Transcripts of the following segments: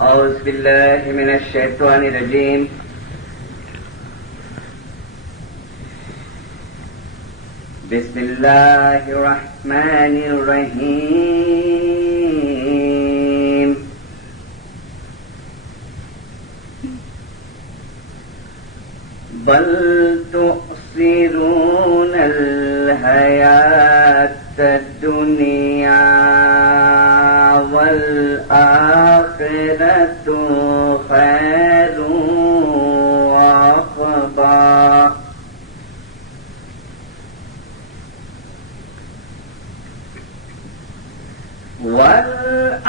أعوذ بالله من الشيطان الرجيم. بسم الله الرحمن الرحيم. بل تؤثرون الحياة الدنيا والآخرة خير وأبقى.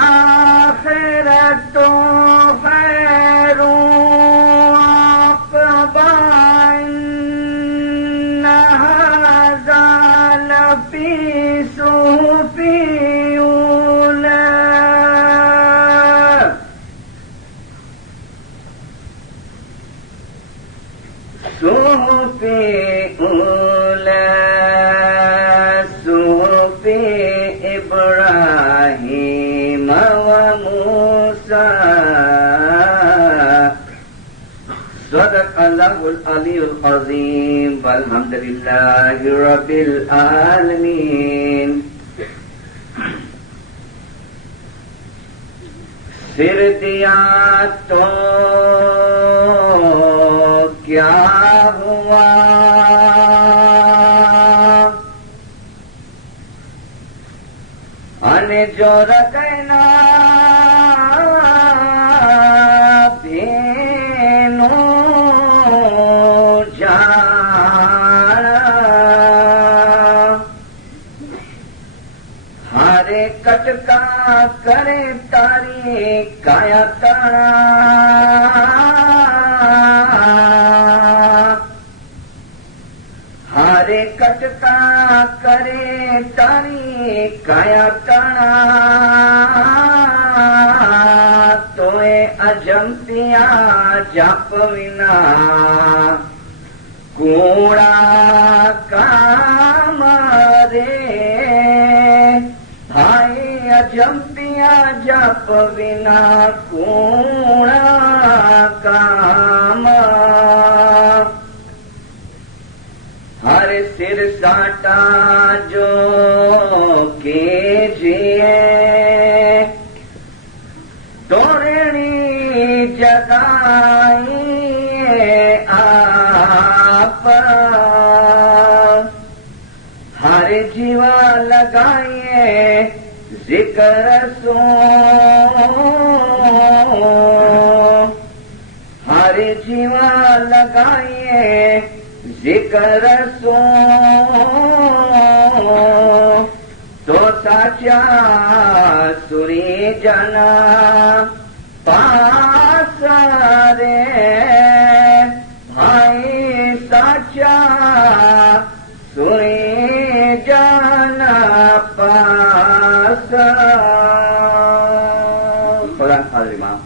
والآخرة خير وأبقى. إن هذا لفي صحف أولى. صحف أولى صحف إبراهيم وموسى. صدق الله العلي العظيم. والحمد لله رب العالمين. سر دیا تو کیا ہوا، ان جو رکھنا بینوں جانا. ہارے کٹکا کرے تاری کایا کرنا. ہارے کٹکا کرے تاری کایا کرنا. توے اجمتیا جپ ونا کوڑا کام رے. بھائی اجمتیا جپ ونا کوڑا کام. ہر سر ساٹا جو کیجئے توڑنی جگائیے آپ. ہر جیوا لگائیے ذکر سو. ہر جیوا لگائیے ذکر سو. تو ساچا سری جنا پاس رے. بھائی ساچا سری جنا پاس. قرآن حاضر ماں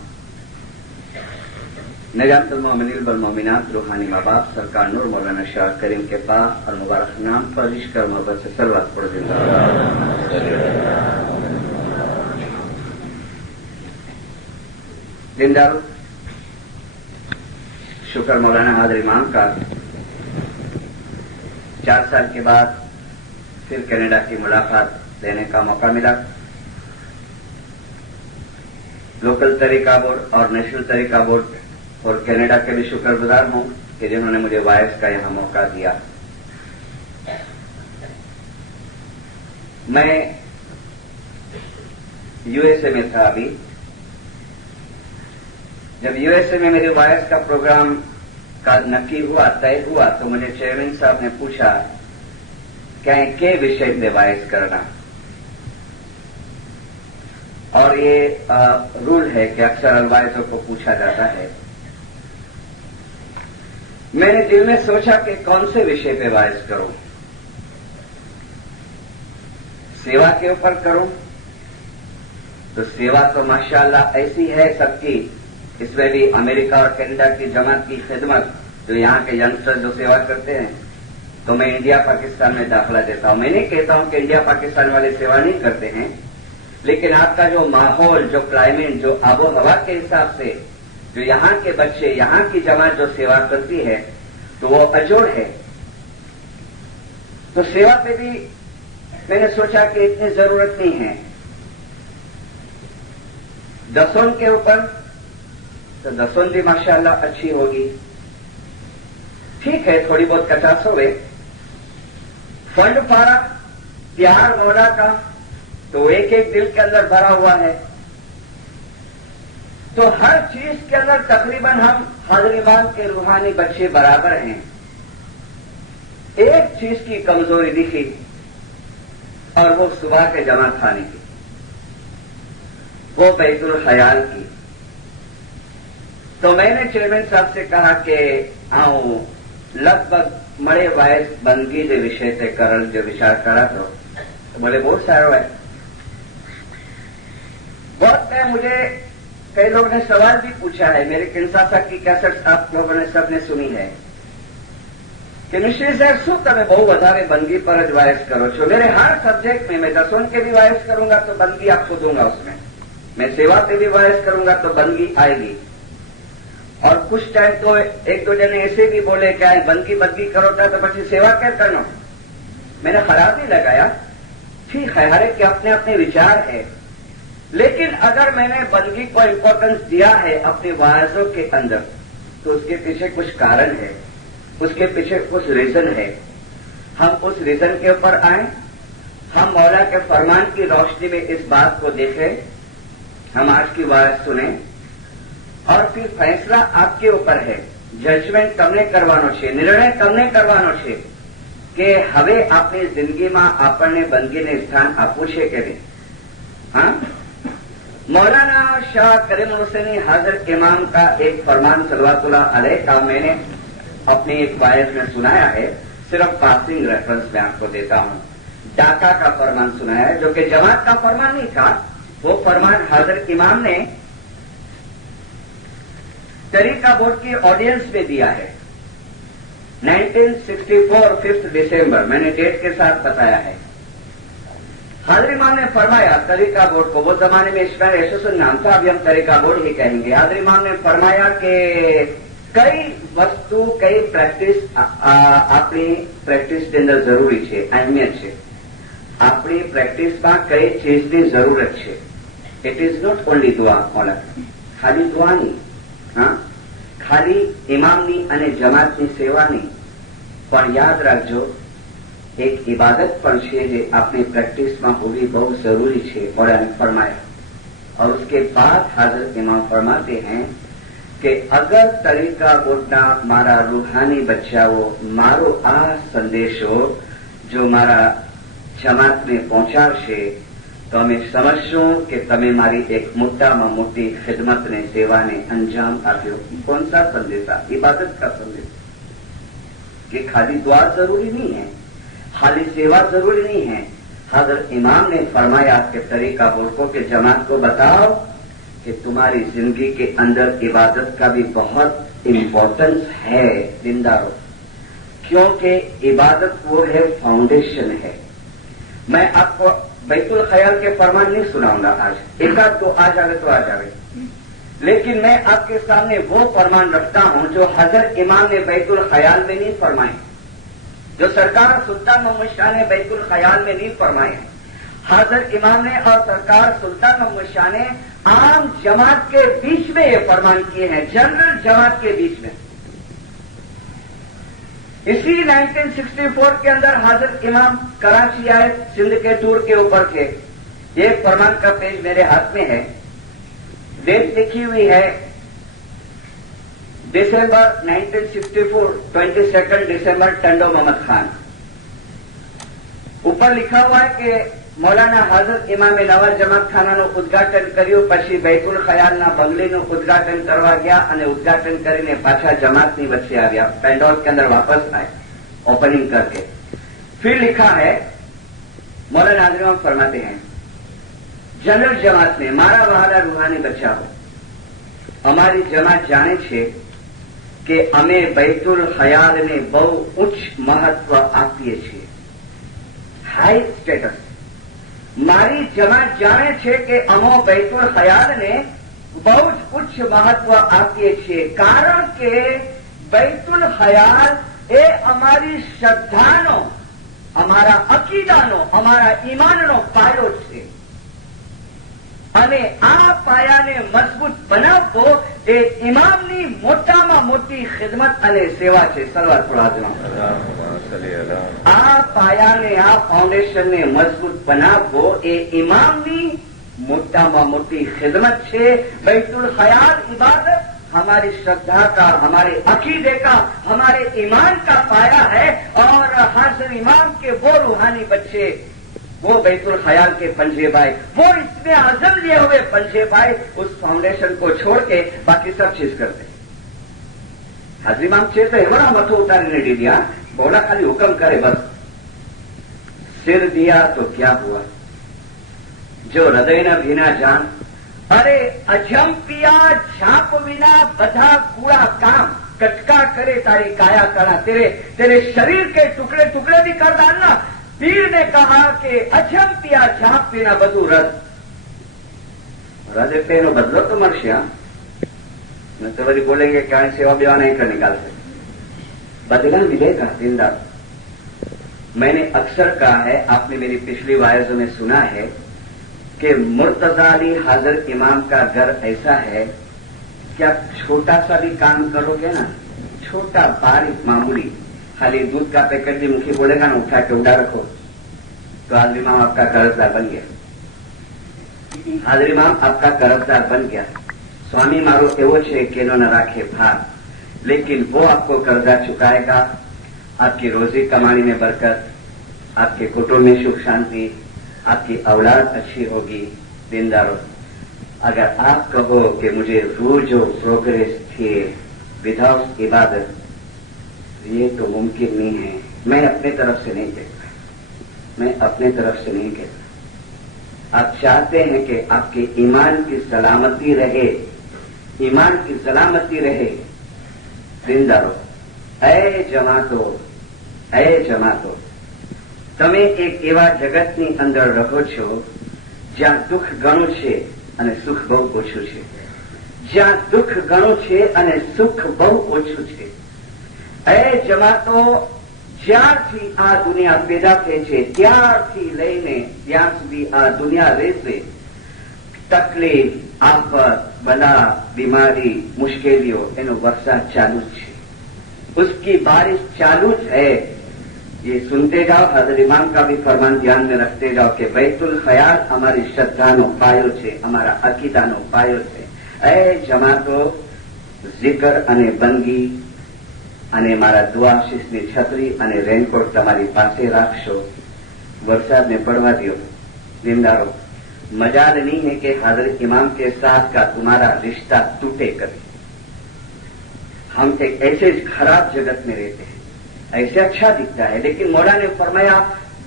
نجات المومنین والمومنات روحانی ماں باپ سرکار نور مولانا شاہ کریم کے پاک اور مبارک نام پر رشکر محبت سے سلوات پڑھ دیتا. دیندارو، شکر مولانا حاضر امام کا 4 سال کے بعد پھر کینیڈا کی ملاقات لینے کا موقع ملا. لوکل طریقہ بورڈ اور نیشنل طریقہ بورڈ اور کینیڈا کے بھی شکر گزار ہوں کہ جنہوں نے مجھے وائس کا یہاں موقع دیا. میں یو ایس اے میں تھا ابھی. جب یو ایس اے میں میرے وائس کا پروگرام کا نکی ہوا، طے ہوا، تو مجھے چیئرمین صاحب نے پوچھا کہ وشے میں وائس کرنا. اور یہ رول ہے کہ اکثر الوائزوں کو پوچھا جاتا ہے. میں نے دل میں سوچا کہ کون سے وشے پہ وائز کروں. سیوا کے اوپر کروں تو سیوا تو ماشاءاللہ ایسی ہے سب کی. اس میں بھی امریکہ اور کینیڈا کی جماعت کی خدمت جو یہاں کے ینگسٹر جو سیوا کرتے ہیں، تو میں انڈیا پاکستان میں داخلہ دیتا ہوں. میں نہیں کہتا ہوں کہ انڈیا پاکستان والے سیوا نہیں کرتے ہیں، लेकिन आपका जो माहौल, जो क्लाइमेट, जो आबो हवा के हिसाब से जो यहाँ के बच्चे, यहाँ की जमात जो सेवा करती है तो वो अजोड़ है। तो सेवा पे भी मैंने सोचा कि इतनी जरूरत नहीं है। दसों के ऊपर तो दसों भी माशाअल्लाह अच्छी होगी, ठीक है, थोड़ी बहुत 50 होवे। फंड पारा प्यार मौला का तो एक एक दिल के अंदर भरा हुआ है। तो हर चीज के अंदर तकरीबन हम हाज़िर के रूहानी बच्चे बराबर हैं। एक चीज की कमजोरी दिखी और वो सुबह के जमा खाने की, वो बैतुल खयाल की। तो मैंने चेयरमैन साहब से कहा कि आऊं लगभग मड़े वायस बंदगी के विषय से करण जो विचार करा तो बोले बहुत सारो है। बहुत में मुझे कई लोगों ने सवाल भी पूछा है, मेरे किंसासा की कैसेट आप लोगों ने सबने सुनी है कि निश्चित साहब શું તમે બહુ વધારે बंदगी पर જ वायस करो છો। मेरे हर सब्जेक्ट में मैं 10 के भी वायस करूंगा तो बंदगी आपको दूंगा, उसमें मैं सेवा पे भी वायस करूंगा तो बंदगी आएगी। और कुछ टाइम तो एक दो जने ऐसे भी बोले क्या बंदगी करो तो પછી सेवा क्या करना। मैंने खराब नहीं लगाया, ठीक है, हर एक के अपने अपने विचार है, लेकिन अगर मैंने बंदगी को इम्पोर्टेंस दिया है अपने वायसों के अंदर तो उसके पीछे कुछ कारण है, उसके पीछे कुछ रीजन है। हम उस रीजन के ऊपर आए, हम मौला के फरमान की रोशनी में इस बात को देखें, हम आज की वायस सुने और फिर फैसला आपके ऊपर है। जजमेंट તમને કરવાનો છે, નિર્ણય તમને કરવાનો છે કે હવે આપણી જિંદગીમાં આપણને બંદગીને સ્થાન આપવું છે કે નહીં। हाँ, मौलाना शाह करीम हुसैनी हाजिर इमाम का एक फरमान सल्लल्लाहु अलैहि का मैंने अपने एक वायस में सुनाया है, सिर्फ पासिंग रेफरेंस में आपको देता हूं। ढाका का फरमान सुनाया है जो कि जमात का फरमान नहीं था, वो फरमान हाजिर इमाम ने तरीका बोर्ड की ऑडियंस में दिया है। 1964 5 दिसंबर, मैंने डेट के साथ बताया है। हाजिर इमाम ने फरमाया तरीका बोर्ड को, वो जमाने में इसमें एसोसिएशन नाम था, अभी हम तरीका बोर्ड ही कहेंगे। हाजिर इमाम ने फरमाया कि कई वस्तु कई प्रेक्टिस अपनी प्रेक्टिस के अंदर जरूरी है, अहमियत है। अपनी प्रेक्टिस में कई चीज की जरूरत है। इट इज नॉट ओनली दुआ मौला, खाली दुआ नहीं, हाँ, खाली इमामनी અને જમાતની સેવા નહીં, પણ યાદ રાખજો एक इबादत पर છે જે अपनी प्रेक्टिस में होगी बहुत जरूरी है। और फरमाया और उसके बाद हाजिर इमाम फरमाते हैं कि अगर तरीका बोलना मारा रूहानी बच्चाओ मारो आ संदेशो जो मारा जमात ने पहुंचाड़शे तो અમે समझશું कि તમે મારી एक મોટામાં મોટી खिदमत ने सेवा ने अंजाम आप्यो। कौन सा संदेशा? इबादत का संदेश कि खाली दुआ जरूरी नहीं है, खाली सेवा जरूरी नहीं है। हजरत इमाम ने फरमाया कि तरीका बोर्ड को कि जमात को बताओ कि तुम्हारी जिंदगी के अंदर इबादत का भी बहुत इम्पोर्टेंस है जिंदारो, क्योंकि इबादत वो है, फाउंडेशन है। मैं आपको बैतुल खयाल के फरमान नहीं सुनाऊंगा आज, एक आध तो आ जावे तो आ जावे, लेकिन मैं आपके सामने वो फरमान रखता हूं जो हजरत इमाम ने बैतुल खयाल में नहीं फरमाए, जो सरकार सुल्तान मोहम्मद शाह ने बैतुल खयाल में नहीं फरमाए। हाजिर इमाम ने और सरकार सुल्तान मोहम्मद शाह ने आम जमात के बीच में ये फरमान किए हैं, जनरल जमात के बीच में। इसी 1964 के अंदर हाजिर इमाम कराची आए, सिंध के टूर के ऊपर थे। ये फरमान का पेज मेरे हाथ में है, डेट लिखी हुई है दिसंबर 1964, 22 दिसंबर, टंडो मोहम्मद खान। ऊपर लिखा हुआ है कि मौलाना हाजिर इमामे नवा जमात खाना उद्घाटन કર્યું, પછી बैतुल खयालना बंगलेનું उद्घाटन करवा गया અને उद्घाटन કરીને પાછા जमातની વચ્ચે આવ્યા, पेंडोल के अंदर वापस आए ओपनिंग करके। फिर लिखा है मौलाना हाजिर इमाम फरमाते हैं जनरल जमात में मारा वहाला रूहानी बच्चा हो, અમારી જમાત જાણે છે કે અમે बैतुल खयालને બહુ ઉચ્ચ મહત્વ આપીએ છીએ, હાઈ સ્ટેટસ। મારી જમાત જાણે છે કે અમો બૈતુલ ખયાલને બહુ જ ઉચ્ચ મહત્વ આપીએ છીએ, કારણ કે બૈતુલ ખયાલ એ અમારી શ્રદ્ધાનો, અમારા અકીદાનો, અમારા ઈમાનનો પાયો છે અને આ પાયાને મજબૂત બનાવવો એ ઇમામની મોટામાં મોટી ખિદમત અને સેવા છે. સલવાત પઢો. આ પાયાને, આ ફાઉન્ડેશનને મજબૂત બનાવવો એ ઇમામની मोटा मोटी खिदमत है। बैतुल खयाल इबादत हमारी श्रद्धा का, हमारे अकीदे का, हमारे ईमान का पाया है और हाजिर इमाम के वो रूहानी बच्चे, वो बैतुल खयाल के पंजे भाई, वो इसमें अज़म लिए हुए पंजे भाई उस फाउंडेशन को छोड़ के बाकी सब चीज करते. हाजिर इमाम छे तो एवरा मथो उतारी ने दिया, बोला खाली हुक्म करे बस. सिर दिया तो क्या हुआ, जो हृदय न भीना जान. अरे अजम पिया झाप विना बधा कूड़ा काम, कटका करे तारी काया करा, तेरे शरीर के टुकड़े टुकड़े भी कर डालना. पीर ने कहा कि अजम पिया झाप विना बधु रद. रद એટલે એનો બદલો તો મળશે. मैं तो वही बोलेंगे क्या सेवा बेवा नहीं कर निकाल सकते, बदला मिलेगा जिंदा. मैंने अक्सर कहा है, आपने मेरी पिछली वायज़ों में सुना है कि मुर्तजा अली हाजिर इमाम का घर ऐसा है कि आप छोटा सा भी काम करोगे ना, छोटा बारीक मामूली, खाली दूध का पैकेट भी मुखी बोलेगा ना उठा के उड़ा रखो, तो हाजिर इमाम आपका कर्जदार बन गया. हाजिर इमाम आपका कर्जदार बन गया. स्वामी मारो एवो छे कि न राखे भार, लेकिन वो आपको कर्जा चुकाएगा. आपकी रोजी कमाने में बरकत, आपके कुटुंब में सुख शांति, आपकी औलाद अच्छी होगी. दीनदारों, अगर आप कहो कि मुझे रोज प्रोग्रेस थे विदाउट इबादत, ये तो मुमकिन नहीं है. मैं अपने तरफ से नहीं कहता, मैं अपने तरफ से नहीं कहता. आप चाहते हैं कि आपके ईमान की सलामती रहे, ईमान की सलामती रहे. दीनदारों, ऐ जमातो, તમે એક એવા જગતની અંદર રહો છો જ્યાં દુઃખ ઘણું છે અને સુખ બહુ ઓછું છે. જ્યાં દુઃખ ઘણું છે અને સુખ બહુ ઓછું છે. એ જમાતો, જ્યારથી આ દુનિયા પેદા થઈ છે ત્યારથી લઈને ત્યાં સુધી આ દુનિયા રહેશે. તકલીફ, આફત, બલા, બીમારી, મુશ્કેલીઓ, એનો વરસાદ ચાલુ જ છે. उसकी बारिश चालू है. ये सुनते जाओ. हजरत इमाम का भी फरमान ध्यान में रखते जाओ कि बैतुल खयाल हमारी श्रद्धानो पायो छे, हमारा अकीदानो पायो छे. ए जमातो, जिक्र अने बंदगी अने मारा दुआ शीशनी छतरी अने रेनकोट तमारी पासे राखशो. वरसाद ने पड़वा दियो. जिम्मेदारो, मजाल नहीं है कि हजरत इमाम के साथ का तुम्हारा रिश्ता टूटे कभी. हम एक ऐसे खराब जगत में रहते हैं, ऐसे अच्छा दिखता है, लेकिन मौला ने फरमाया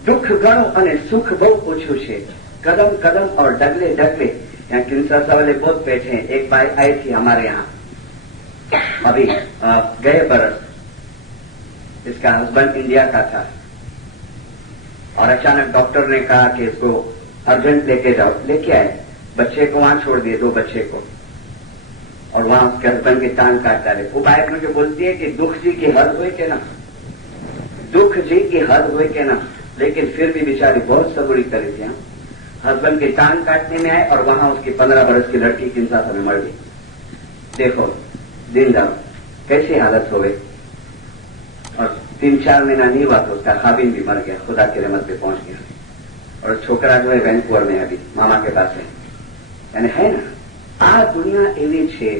दुख घणो अने सुख बहु ओछुं छे. कदम कदम और डगले डगले. यहाँ किंसासा वाले बहुत बैठे हैं. एक बाई आई थी हमारे यहाँ अभी गए बरस. इसका हस्बैंड इंडिया का था और अचानक डॉक्टर ने कहा कि इसको अर्जेंट लेके जाओ. लेके आए, बच्चे को वहां छोड़ दिए, 2 बच्चे को, और वहां उसके हस्बैंड की टांग काट डाले. वो बाइक मुझे बोलती है कि दुख जी की हद हुई के ना, दुख जी की हद हुई के ना, लेकिन फिर भी बेचारी बहुत सबूरी करी थी. हस्बैंड की टांग काटने में आए और वहां उसकी 15 बरस की लड़की किंसासा में मर गई. देखो दीनदार कैसी हालत हो गई. और 3-4 महीना नहीं हुआ तो उसका खाबिन भी मर गया, खुदा की रहमत पे पहुंच गया. और छोकरा जो है वैनकूवर में अभी मामा के पास है. यानी है ना, आ दुनिया एवी छे.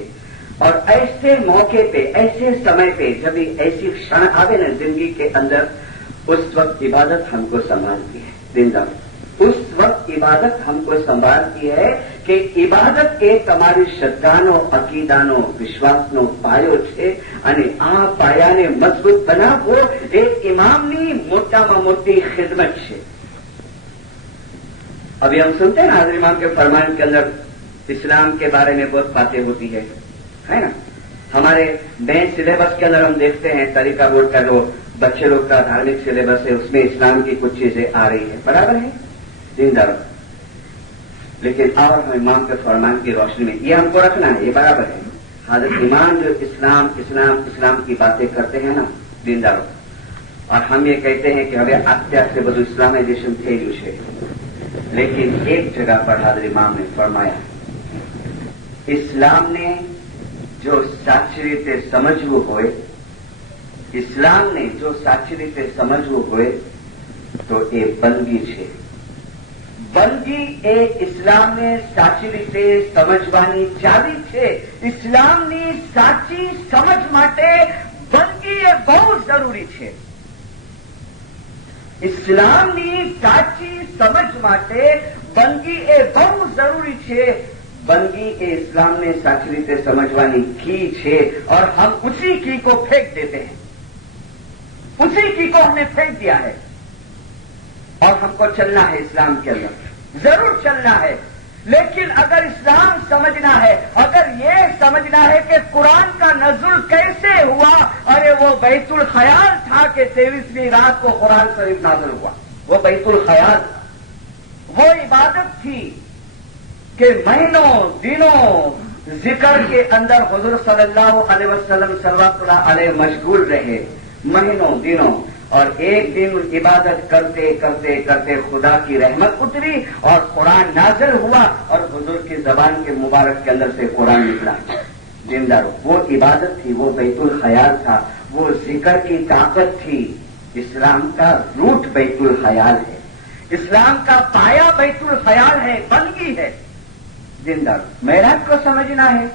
और ऐसे मौके पे, ऐसे समय पे, जब ऐसी क्षण आवे ना जिंदगी के अंदर, उस वक्त इबादत हमको संभालती है. जिंदा उस वक्त इबादत हमको संभालती है कि इबादत એ તમારી શ્રદ્ધાનો, અકીદાનો, વિશ્વાસનો પાયો છે અને આ પાયાને મજબૂત બનાવવો એ ઇમામની મોટામાં મોટી ખિદમત છે. अभी हम सुनते हैं ना हाजिर इमाम के फरमान के अंदर इस्लाम के बारे में बहुत बातें होती है ना. हमारे नए सिलेबस के अंदर हम देखते हैं तरीका बोर्ड का जो बच्चे लोग का धार्मिक सिलेबस है उसमें इस्लाम की कुछ चीजें आ रही है. बराबर है. जिंदार लेकिन और हम इमाम के फरमान की रोशनी में ये हमको रखना है, ये बराबर है। हजरत इमाम जो इस्लाम इस्लाम इस्लाम की बातें करते हैं ना दीनदारों, और हम ये कहते हैं कि હવે અત્યાર से બધું ઇસ્લામાઇઝેશન થઈ ગયું છે, लेकिन एक जगह पर हजरत इमाम ने फरमाया इस्लाम ने जो સાચી રીતે સમજવું હોય, ઇસ્લામ ने जो સાચી રીતે સમજવું હોય તો એ બંદગી છે। બંદગી એ ઇસ્લામને સાચી રીતે સમજવાની ચાવી છે। ઇસ્લામની સાચી સમજ માટે બંદગી એ બહુ જરૂરી છે। ઇસ્લામની સાચી સમજ માટે બંદગી એ બહુ જરૂરી છે। બંદગી એ ઇસ્લામને સાચી રીતે સમજવાની की છે, और हम उसी की को फेंक देते हैं। उसी की को हमने फेंक दिया है, और हमको चलना है इस्लाम के अंदर, जरूर चलना है। लेकिन अगर इस्लाम समझना है, अगर ये समझना है कि कुरान का नज़ुल कैसे हुआ, अरे वो बैतुल ख्याल था कि 23वीं रात को कुरान शरीफ नाज़िल हुआ, वो बैतुल ख्याल था। वो इबादत थी कि महीनों दिनों जिक्र के अंदर हुजूर सल्लल्लाहु अलैहि वसल्लम सल्लल्लाहु अलैहि मशगूल रहे, महीनों दिनों, और एक दिन इबादत करते करते करते खुदा की रहमत उतरी और कुरान नाज़िल हुआ, और हुजूर की जबान के मुबारक के अंदर से कुरान निकला। जिंदारों, वो इबादत थी, वो बैतुल ख्याल था, वो जिक्र की ताकत थी। इस्लाम का रूट बैतुल ख्याल है, इस्लाम का पाया बैतुल ख्याल है, बंदगी है। जिंदारों, मेराज को समझना है,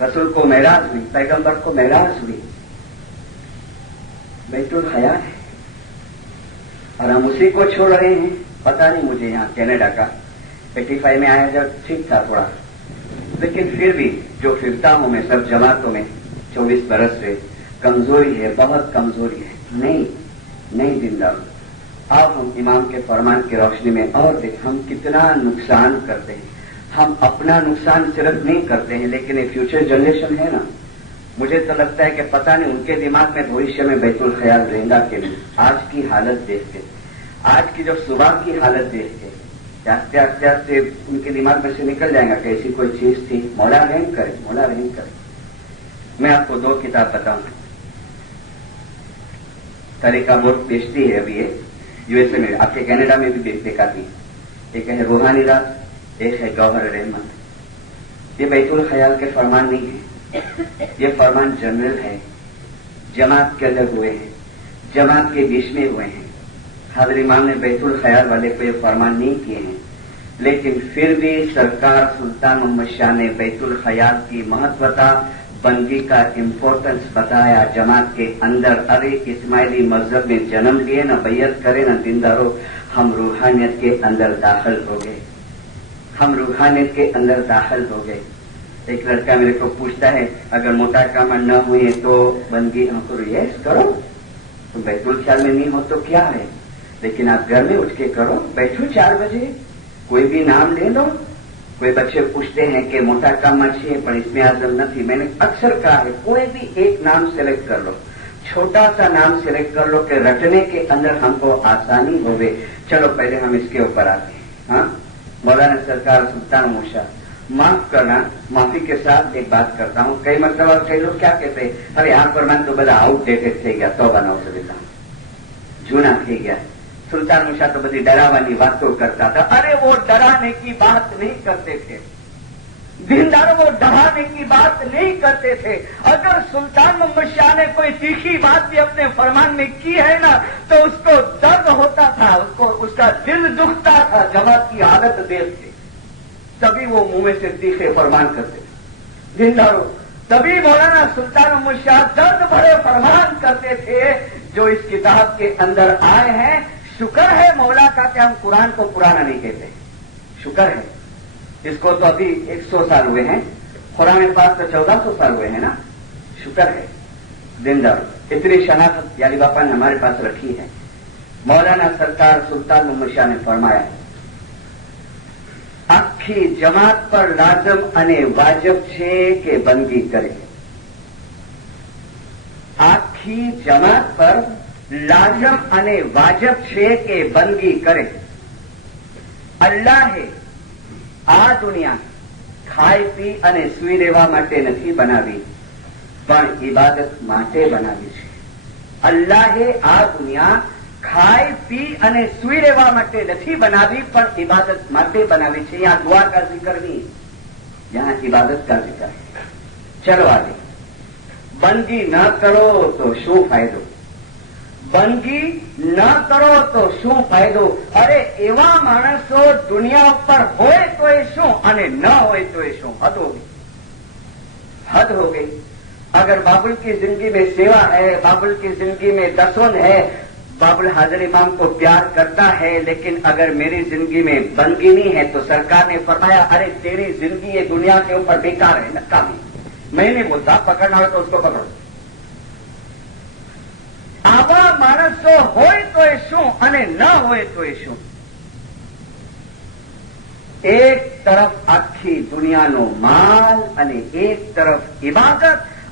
रसूल को मेराज हुई, पैगंबर को मेराज हुई, बैतुल ख्याल है, और हम उसी को छोड़ रहे हैं। पता नहीं मुझे यहाँ कनाडा का 85 में आया जब ठीक था थोड़ा, लेकिन फिर भी जो फिरता हूं मैं सब जमातों में 24 बरस से, कमजोरी है, बहुत कमजोरी है। नहीं जिंदा। अब हम इमाम के फरमान की रोशनी में और देख हम कितना नुकसान करते हैं। हम अपना नुकसान सिर्फ नहीं करते हैं, लेकिन ये फ्यूचर जनरेशन है ना, मुझे तो लगता है कि पता नहीं उनके दिमाग में भविष्य में बैतुल ख्याल रहेगा कि नहीं। आज की हालत देख के, आज की जो सुबह की हालत देख के आस्ते आस्ते आस्ते उनके दिमाग में से निकल जाएगा कि ऐसी कोई चीज थी। मौला रहम करे, मौला रहम करे। मैं आपको 2 किताब बताऊं, तरीका बहुत बेचती है अभी ये यूएसए में, आपके कनाडा में भी बेचाती है। एक है रूहानी रात, एक है गौहर रहमत। ये बैतुल ख्याल के फरमान नहीं है, ये फरमान जनरल है, जमात के अलग हुए हैं, जमात के बीच में हुए हैं। हज़रत इमाम ने बैतुल ख्याल वाले को ये फरमान नहीं किए हैं, लेकिन फिर भी सरकार सुल्तान मोहम्मद शाह ने बैतुल ख्याल की महत्वता, बंदगी का इम्पोर्टेंस बताया जमात के अंदर। अरे इस्माइली मजहब में जन्म लिए न बैयत करे न दीनदारों, हम रूहानियत के अंदर दाखिल हो गए, हम रूहानियत के अंदर दाखिल हो गए। एक लड़का मेरे को पूछता है अगर मोटा काम न हुए तो बंदगी हम करो, यस करो, तो बैतुल ख्याल में नहीं हो तो क्या है, लेकिन आप घर में उठ के करो, बैठो 4 बजे, कोई भी नाम ले लो। कोई बच्चे पूछते हैं कि मोटा काम अच्छी है पर इसमें आजम नहीं, मैंने अक्सर कहा है कोई भी एक नाम सेलेक्ट कर लो, छोटा सा नाम सेलेक्ट कर लो कि रटने के अंदर हमको आसानी हो गई। चलो पहले हम इसके ऊपर आते हैं। हाँ, मौलाना सरकार सुल्तान मूसा, माफ करना, माफी के साथ एक बात करता हूँ। कई मरतबा कई लोग क्या कहते हैं, अरे यहाँ पर मैं तो बड़ा आउटडेटेड थे गया, तो बनाओ सविता जूना थी गया। सुल्तान मूसा तो बड़ी डरावानी बातों करता था। अरे वो डराने की बात नहीं करते थे, दीनदार वो डराने की बात नहीं करते थे। अगर सुल्तान मोहम्मद शाह ने कोई तीखी बात भी अपने फरमान में की है ना, तो उसको दर्द होता था, उसको उसका दिल दुखता था जमात की हालत देख के, तभी वो मुंह में से तीखे फरमान करते थे। दीनदारों, तभी मौलाना सुल्तान मोहम्मद शाह दर्द भरे फरमान करते थे जो इस किताब के अंदर आए हैं। शुक्र है मौला का कि हम कुरान को पुराना नहीं कहते, शुक्र है। इसको तो अभी 100 साल हुए हैं, कुरान पाक तो 1400 साल हुए हैं ना, शुक्र है। दिनदार इतनी शनाख्त याली बापा ने हमारे पास रखी है। मौलाना सरकार सुल्तान मोहम्मद शाह ने फरमाया आखी जमात पर लाजम अने वाजिब छे के बंदगी करे। आखी जमात पर लाजम अने वाजिब छे के बंदगी करे। अल्लाह આ દુનિયા ખાઈ પી અને સૂઈ રહેવા માટે નથી બનાવી, પણ ઇબાદત માટે બનાવી છે. અલ્લાહે આ દુનિયા ખાઈ પી અને સૂઈ રહેવા માટે નથી બનાવી, પણ इबादत માટે બનાવી છે. यहाँ दुआ का जिक्र नहीं, यहाँ इबादत का जिक्र है. चलो आगे. बंदगी न करो तो શું ફાયદો? બંદગી ન કરો તો શું ફાયદો? અરે એવા માણસો દુનિયા ઉપર હોય તો એ શું અને ન હોય તો એ શું? હદ હો ગઈ, हद हो गई. अगर बाबुल की जिंदगी में सेवा है, बाबुल की जिंदगी में दसवन है, बाबुल हाजिर इमाम को प्यार करता है, लेकिन अगर मेरी जिंदगी में बंदगी नहीं है तो सरकार ने फरमाया अरे तेरी जिंदगी ये दुनिया के ऊपर बेकार है, नकामी. मैं नहीं बोलता, पकड़ना हो तो उसको पकड़ो. આવા માણસો હોય તો એ શું અને ન હોય તો એ શું? એક તરફ આખી દુનિયાનો માલ અને એક તરફ ઇબાદત.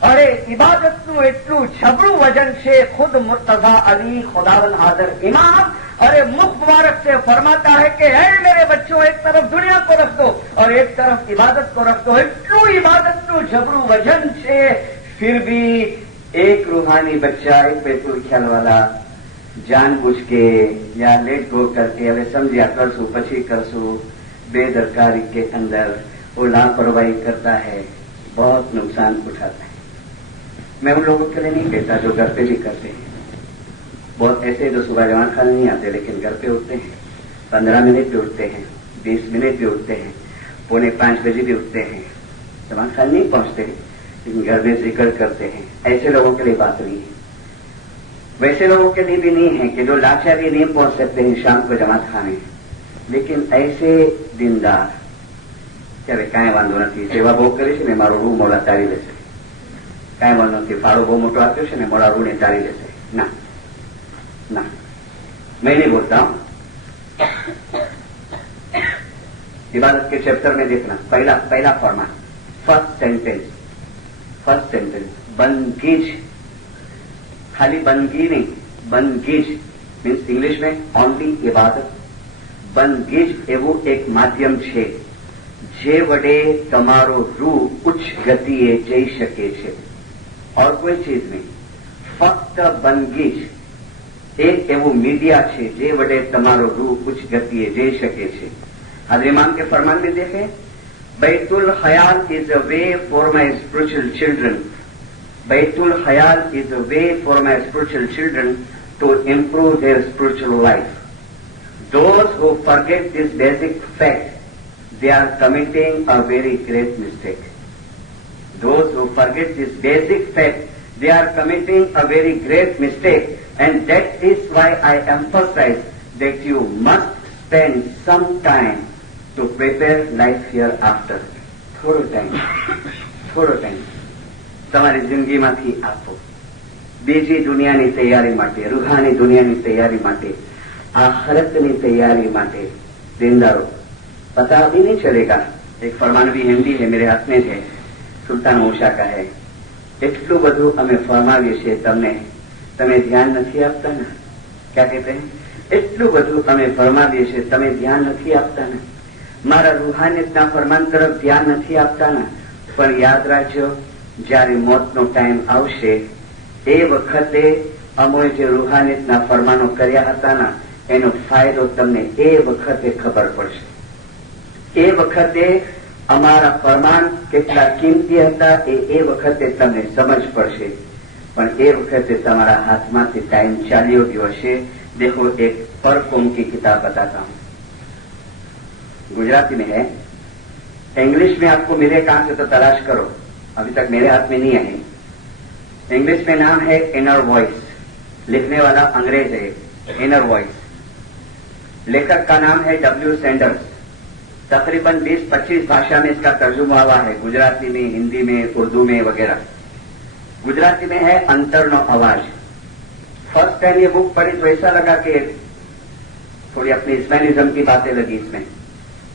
અરે ઇબાદતનું એટલું જબરું વજન છે. खुद मुर्तजा अली खुदावन हाजिर इमाम अरे मुख मुबारक से फरमाता है कि है मेरे बच्चों, एक तरफ दुनिया को रख दो और एक तरफ इबादत को रख दो. એટલું ઇબાદતનું જબરું વજન છે. फिर भी एक रूहानी बच्चा, एक पेट्रोल ख्याल वाला जानबूझ के या लेट गो करके હવે સમજ્યા કરશું પછી કરશું बेदरकारी के अंदर वो लापरवाही करता है, बहुत नुकसान उठाता है. मैं उन लोगों के लिए नहीं कहता जो घर पे भी करते हैं. बहुत ऐसे जो सुबह जवान खाने नहीं आते लेकिन घर पे उठते हैं, 15 मिनट भी उठते हैं, 20 मिनट भी उठते हैं, 4:45 बजे भी उठते हैं, जवान खाने नहीं पहुंचते लेकिन घर में जिक्र करते हैं. ऐसे लोगों के लिए बात नहीं है. वैसे लोगों के लिए भी नहीं है कि जो लाचारी नहीं पहुंच सकते हैं शाम को जमात खाने, लेकिन ऐसे दिनदार કે કાંઈ વાંધો નથી, સેવા બહુ કરી છે ને મારો રૂ મોડા તારી લેશે, કાંઈ વાંધો નથી, ફાળો બહુ મોટો આપ્યો છે ને મોડા રૂને તારી લેશે. ના ના, मैं नहीं बोलता हूं. इबादत के चैप्टर में देखना, पहला फरमान, फर्स्ट सेंटेंस बंदगीज. खाली बंदगी नहीं, बंदगीज मीन्स इंग्लिश में ओनली इबादत. બંદગીજ એવું એક માધ્યમ છે જે વડે તમારો રૂહ ઉચ્ચ ગતિએ જઈ શકે છે. और कोई चीज नहीं, ફક્ત બંદગીજ એક એવું મીડિયા છે જે વડે તમારો રૂહ ઉચ્ચ ગતિએ જઈ શકે છે. હાજર इमाम के फरमान में देखें, Baitul Khayal is a way for my spiritual children. Baitul Khayal is a way for my spiritual children to improve their spiritual life. Those who forget this basic fact, they are committing a very great mistake. Those who forget this basic fact, they are committing a very great mistake. And that is why I emphasize that you must spend some time to prepare life hereafter. થોડો time તમારી જિંદગીમાંથી આપો બીજી દુનિયાની તૈયારી માટે, રૂહાની દુનિયાની તૈયારી માટે, आखिरतनी तैयारी माटे देनदारो. पता अभी नहीं चलेगा. एक फरमान भी हिंदी है, मेरे हाथ में है, सुल्तान ओशा का है. એટલું બધું અમે ફરમાવીએ છીએ તમને, તમે ધ્યાન નથી આપતા ને. क्या कहते हैं? એટલું બધું અમે ફરમાવીએ છીએ, તમે ધ્યાન નથી આપતા ને. મારા રૂહાનિયતના ફરમાન તરફ ધ્યાન નથી આપતા ને. પણ યાદ રાખજો, જ્યારે મોતનો ટાઈમ આવશે એ વખતે અમોએ જે રૂહાનિયતના ફરમાનો કર્યા હતા ને એનો ફાયદો તમને એ વખતે ખબર પડશે. એ વખતે અમારા ફરમાન કેટલા કિંમતી હતા એ વખતે તમને સમજ પડશે. પણ એ વખતે તમારા હાથમાંથી ટાઈમ ચાલ્યો ગયો હશે. देखो एक पर कौम की किताब बताता हूं, गुजराती में है, इंग्लिश में आपको मिले कहां से तो तलाश करो, अभी तक मेरे हाथ में नहीं है. इंग्लिश में नाम है इनर वॉइस. लिखने वाला अंग्रेज है, इनर वॉइस. लेखक का नाम है डब्ल्यू सैंडर्स. तकरीबन 20-25 भाषा में इसका तर्जुमा हुआ है, गुजराती में, हिंदी में, उर्दू में वगैरह. गुजराती में है अंतरनो अवाज. फर्स्ट टाइम ये बुक पढ़ी तो ऐसा लगा कि थोड़ी अपनी इस्माइलिज्म की बातें लगी इसमें.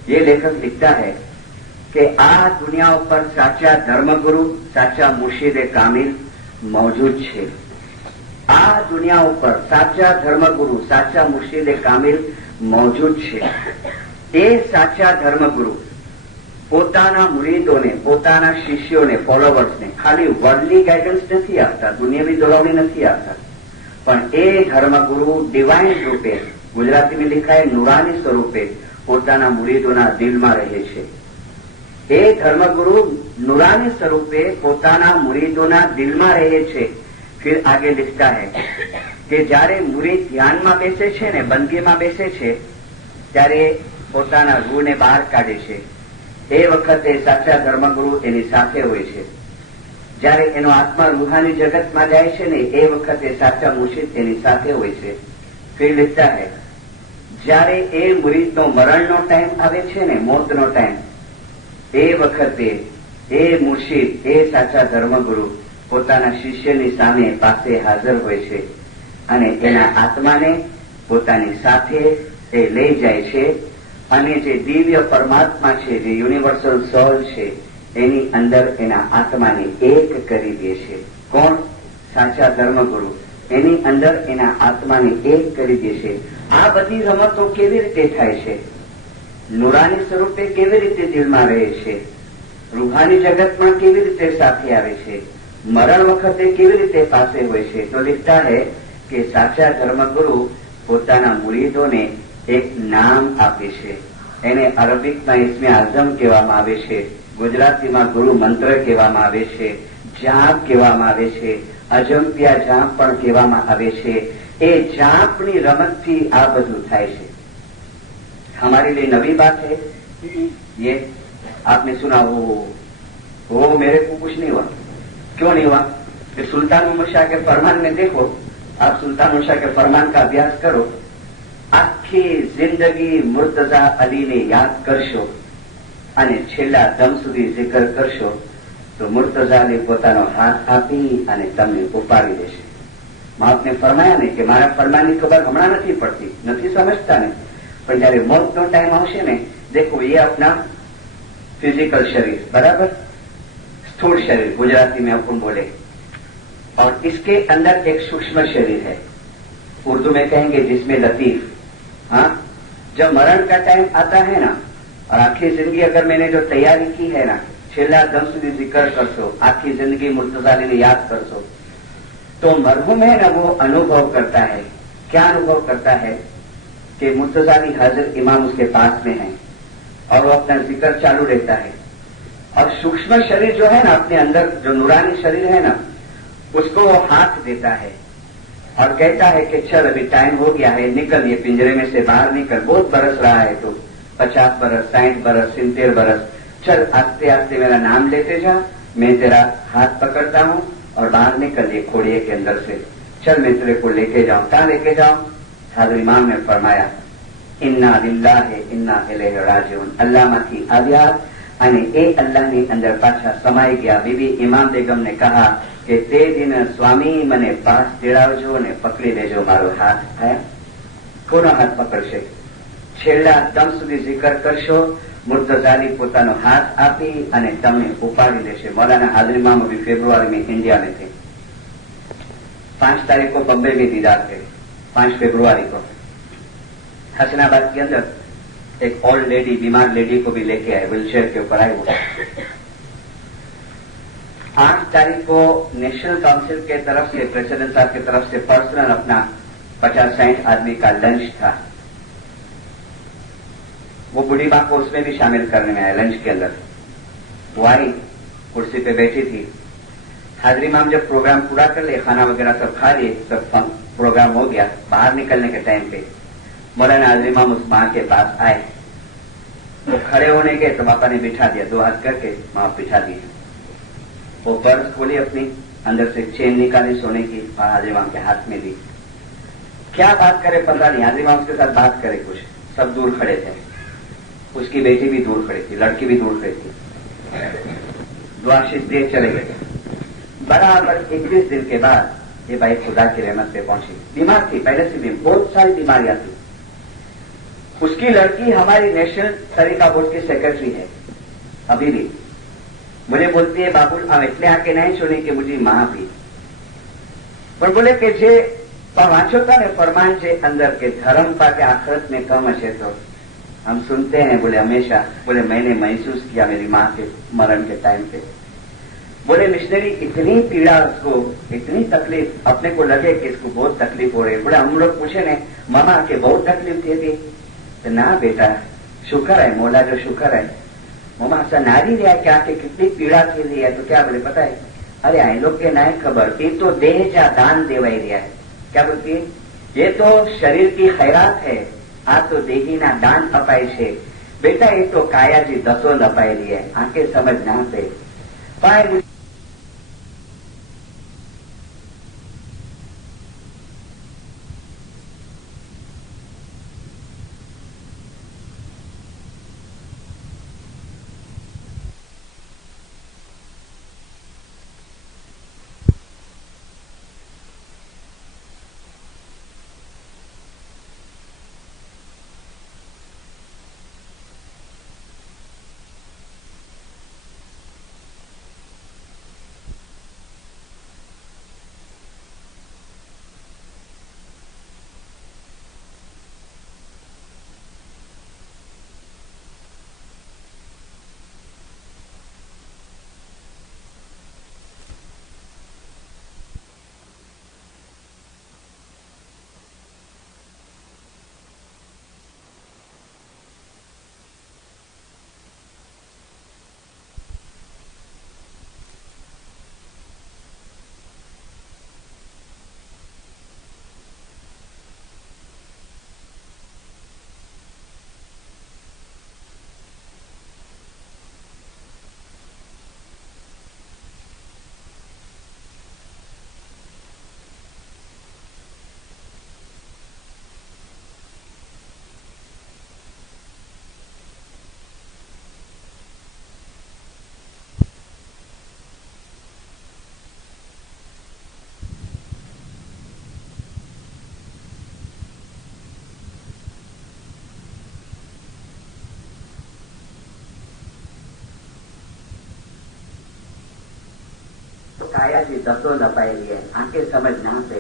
ये लेखक लिखता है कि आ दुनिया पर साचा धर्मगुरु, साचा मुर्शिदे कामिल मौजूद है. आ दुनिया पर साचा धर्मगुरु, साचा मुर्शिदे कामिल मौजूद है. એ સાચા ધર્મગુરુ, પોતાના મુરીદોને, પોતાના શિષ્યોને, ફોલોવર્સને ખાલી વર્લ્ડલી ગાઈડન્સ નથી આપતા, દુનિયાવી દોરવણી નથી આપતા, પણ એ ધર્મગુરુ ડિવાઇન રૂપે, ગુજરાતીમાં લિખાય નુરાની સ્વરૂપે પોતાના મુરીદોના દિલમાં રહે છે. એ ધર્મગુરુ નુરાની સ્વરૂપે પોતાના મુરીદોના દિલમાં રહે છે. फिर आगे लिखता है कि જ્યારે મુરીદ ધ્યાનમાં બેસે છે ને, બંદગીમાં બેસે છે, ત્યારે પોતાના રૂહને બહાર કાઢે છે. એ વખતે સાચા ધર્મગુરુ એની સાથે હોય છે. જ્યારે એનો આત્મા રૂહાની જગતમાં જાય છે ને, એ વખતે સાચા મુર્શિદ એની સાથે હોય છે. ફિર लिखता है જ્યારે એ મુરીદનો મરણનો ટાઈમ આવે છે ને, મોતનો ટાઈમ, એ વખતે એ મુર્શિદ, એ સાચા ધર્મગુરુ પોતાના શિષ્યની સામે પાસે હાજર હોય છે અને એના આત્માને પોતાની સાથે એ લઈ જાય છે અને જે દિવ્ય પરમાત્મા છે, જે યુનિવર્સલ સોલ છે, એની અંદર એના આત્માને એક કરી દે છે. કોણ? સાચા ધર્મગુરુ એની અંદર એના આત્માને એક કરી દે છે. આ બધી રમતો કેવી રીતે થાય છે? નુરાની સ્વરૂપે કેવી રીતે દિલમાં રહે છે? રૂહાની જગતમાં કેવી રીતે સાથે આવે છે? મરણ વખતે કેવી રીતે પાસે હોય છે? તો लिखता है કે સાચા ધર્મગુરુ પોતાના મુરીદોને એક નામ આપે છે. એને અરબિકમાં ઇસ્મે આઝમ કહેવામાં આવે છે, ગુજરાતીમાં ગુરુ મંત્ર કહેવામાં આવે છે, જાપ કહેવામાં આવે છે, અજંપિયા જાપ પણ કહેવામાં આવે છે. એ જાપની રમતથી આ બધું થાય છે. हमारे लिए नवी बात है ये. आपने सुना वो मेरे को कुछ नहीं हुआ. क्यों नहीं हुआ? कि सुल्तान उमर शाह के फरमान में देखो, आप सुल्तान उमर शाह के फरमान का अभ्यास करो. आखी जिंदगी मुर्तजा अली ने याद करशो અને છેલ્લા દમ સુધી જિકર કરશો તો મુર્તઝા અલી પોતાનો હાથ આપી અને તમને ઉપાડી દેશે. આપને ફરમાયા ને કે મારા ફરમાનની ખબર હમણાં નથી પડતી, નથી સમજતા ને, પણ જયારે મોતનો ટાઈમ આવશે ને, देखो ये अपना फिजिकल शरीर, बराबर, स्थूल शरीर गुजराती में अपन बोले, और इसके अंदर एक सूक्ष्म शरीर है, उर्दू में कहेंगे जिसमें लतीफ. हाँ, जब मरण का टाइम आता है ना, और आखिरी जिंदगी अगर मैंने जो तैयारी की है ना, छेल्ला दम સુધી जिक्र करशो, आखिरी जिंदगी मुर्तज़ा अली ने याद करशो, तो मरहूम है ना, वो अनुभव करता है. क्या अनुभव करता है? कि मुर्तज़ा अली हाजिर इमाम उसके पास में है और वो अपना जिक्र चालू रहता है. और सूक्ष्म शरीर जो है ना, अपने अंदर जो नूरानी शरीर है ना, उसको वो हाथ देता है और कहता है कि चल अभी टाइम हो गया है, निकल, ये पिंजरे में से बाहर निकल, बहुत बरस रहा है तो 50 बरस, 60 बरस, 70 बरस, चल आस्ते आस्ते मेरा नाम लेते जा, मैं तेरा हाथ पकड़ता हूँ और बाहर निकल ये खोड़िए के अंदर से, चल मैं तेरे को लेके जाऊं. कहाँ लेके जाऊं? हाज़िर इमाम ने फरमाया इन्ना लिल्लाहि इन्ना इलैहि राजिऊन. अल्लाहમાંથી આવ્યા અને એ અલ્લાહની અંદર પાછા સમાઈ ગયા. બીબી ઇમામ બેગમ ને કહા કે તે દિન સ્વામી મને પાસ તેડાવજો અને પકડી લેજો મારો હાથ. કોનો હાથ પકડશે? છેલ્લા દમ સુધી जिक्र કરશો, मुर्तज़ा अली પોતાનો હાથ આપી અને તમને ઉપાડી લેશે. मौलाना हाज़िर इमाम अभी फरवरी में इंडिया में थे. 5 तारीख को बम्बई में दीदार थे, 5 फरवरी को. हसनाबाद के अंदर एक ओल्ड लेडी, बीमार लेडी को भी लेके आए, व्हीलचेयर के ऊपर आए. वो 8 तारीख को नेशनल काउंसिल के तरफ से, प्रेसिडेंट साहब की तरफ से पर्सनल अपना 50-60 आदमी का लंच था. वो बूढ़ी माँ को उसमें भी शामिल करने में आया लंच के अंदर. वो आई, कुर्सी पे बैठी थी. हाज़िर इमाम जब प्रोग्राम पूरा कर लिए, खाना वगैरह सब खा लिए, सब प्रोग्राम हो गया, बाहर निकलने के टाइम पे मौलाना हाज़िर इमाम उस माँ के पास आए. वो खड़े होने के तो पापा ने बिठा दिया, 2 हाथ करके माँ बिठा दी. वो पर्स खोली अपनी, अंदर से चेन निकाली सोने की और हाज़िर इमाम के हाथ में दी. क्या बात करे पता नहीं, हाज़िर इमाम उसके साथ बात करे कुछ. सब दूर खड़े थे, उसकी बेटी भी दूर खड़ी थी, लड़की भी दूर खड़ी थी. दुआशीष दिए चले गए. बराबर 21 दिन के बाद ये भाई खुदा की रहमत से पहुंची. बीमार थी पहले से भी, बहुत सारी बीमारियां थी. उसकी लड़की हमारी नेशनल तरीका बोर्ड की सेक्रेटरी है अभी भी. मुझे बोलती है बाबुल हम એટલે આકે નહીં છોડી કે मुझे मां भी, પણ બોલે કે જે વાંચો था ने फरमान છે અંદર કે ધર્મ પાકે આખરત में कम હશે તો हम सुनते हैं बोले हमेशा, बोले मैंने महसूस किया मेरी माँ के मरण के टाइम पे, बोले मिशनरी इतनी पीड़ा उसको, इतनी तकलीफ, अपने को लगे कि इसको बहुत तकलीफ हो रही है। बोले हम लोग पूछे ने मामा के बहुत तकलीफ थी थी, तो ना बेटा शुक्र है मोला जो शुक्र है, मामा ऐसा नारी रहा क्या कि कितनी पीड़ा थी रही है। तो क्या बोले पता है, अरे आई लोग के ना खबर, ये तो देह जा दान देवाई रहा है। क्या बोलती है, ये तो शरीर की खैरात है, आ तो देही ना दान अपाय છે बेटा, ये तो कायाजी दसो अपाय रही है, आंखें समझ ना पे पाए। કાયાજી દસો લપાઈ रही है, आंखें समझ ना पे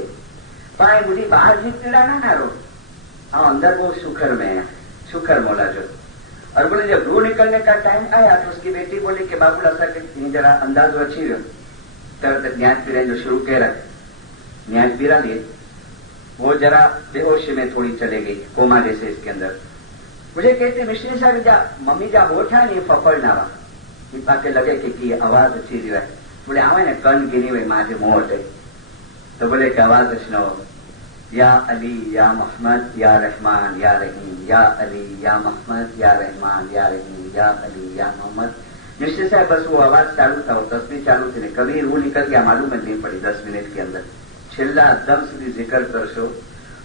पाए बुढ़ी बाहर जी पीड़ा ना रो, हाँ अंदर वो शुक्र में है, शुक्र मोला जो। और बोले जब रूह निकलने का टाइम आया तो उसकी बेटी बोली कि बाबू ऐसा कि जरा अंदाज अच्छी रहो, तरत न्याज पीरे जो शुरू कह रहे न्याज पीरा लिए, वो जरा बेहोशी में थोड़ी चले गई, कोमा जैसे इसके अंदर। मुझे कहते मिश्री साहब जा मम्मी जा बोठा नहीं फफड़ ना के लगे कि आवाज अच्छी रही है। बोले आवे ने कन गिनी हुई माँ मोट है, तो बोले कि आवाज सुनो, या अली या मोहम्मद या रहमान या रहीम, या अली या मोहम्मद या रहमान या रहीम, या अली या मोहम्मद। निश्चित साहब बस वो आवाज चालू था, वो तस्वीर चालू थी, कभी रूह निकल गया मालूम नहीं पड़ी 10 मिनट के अंदर। છેલ્લા દમ સુધી जिक्र કરશો,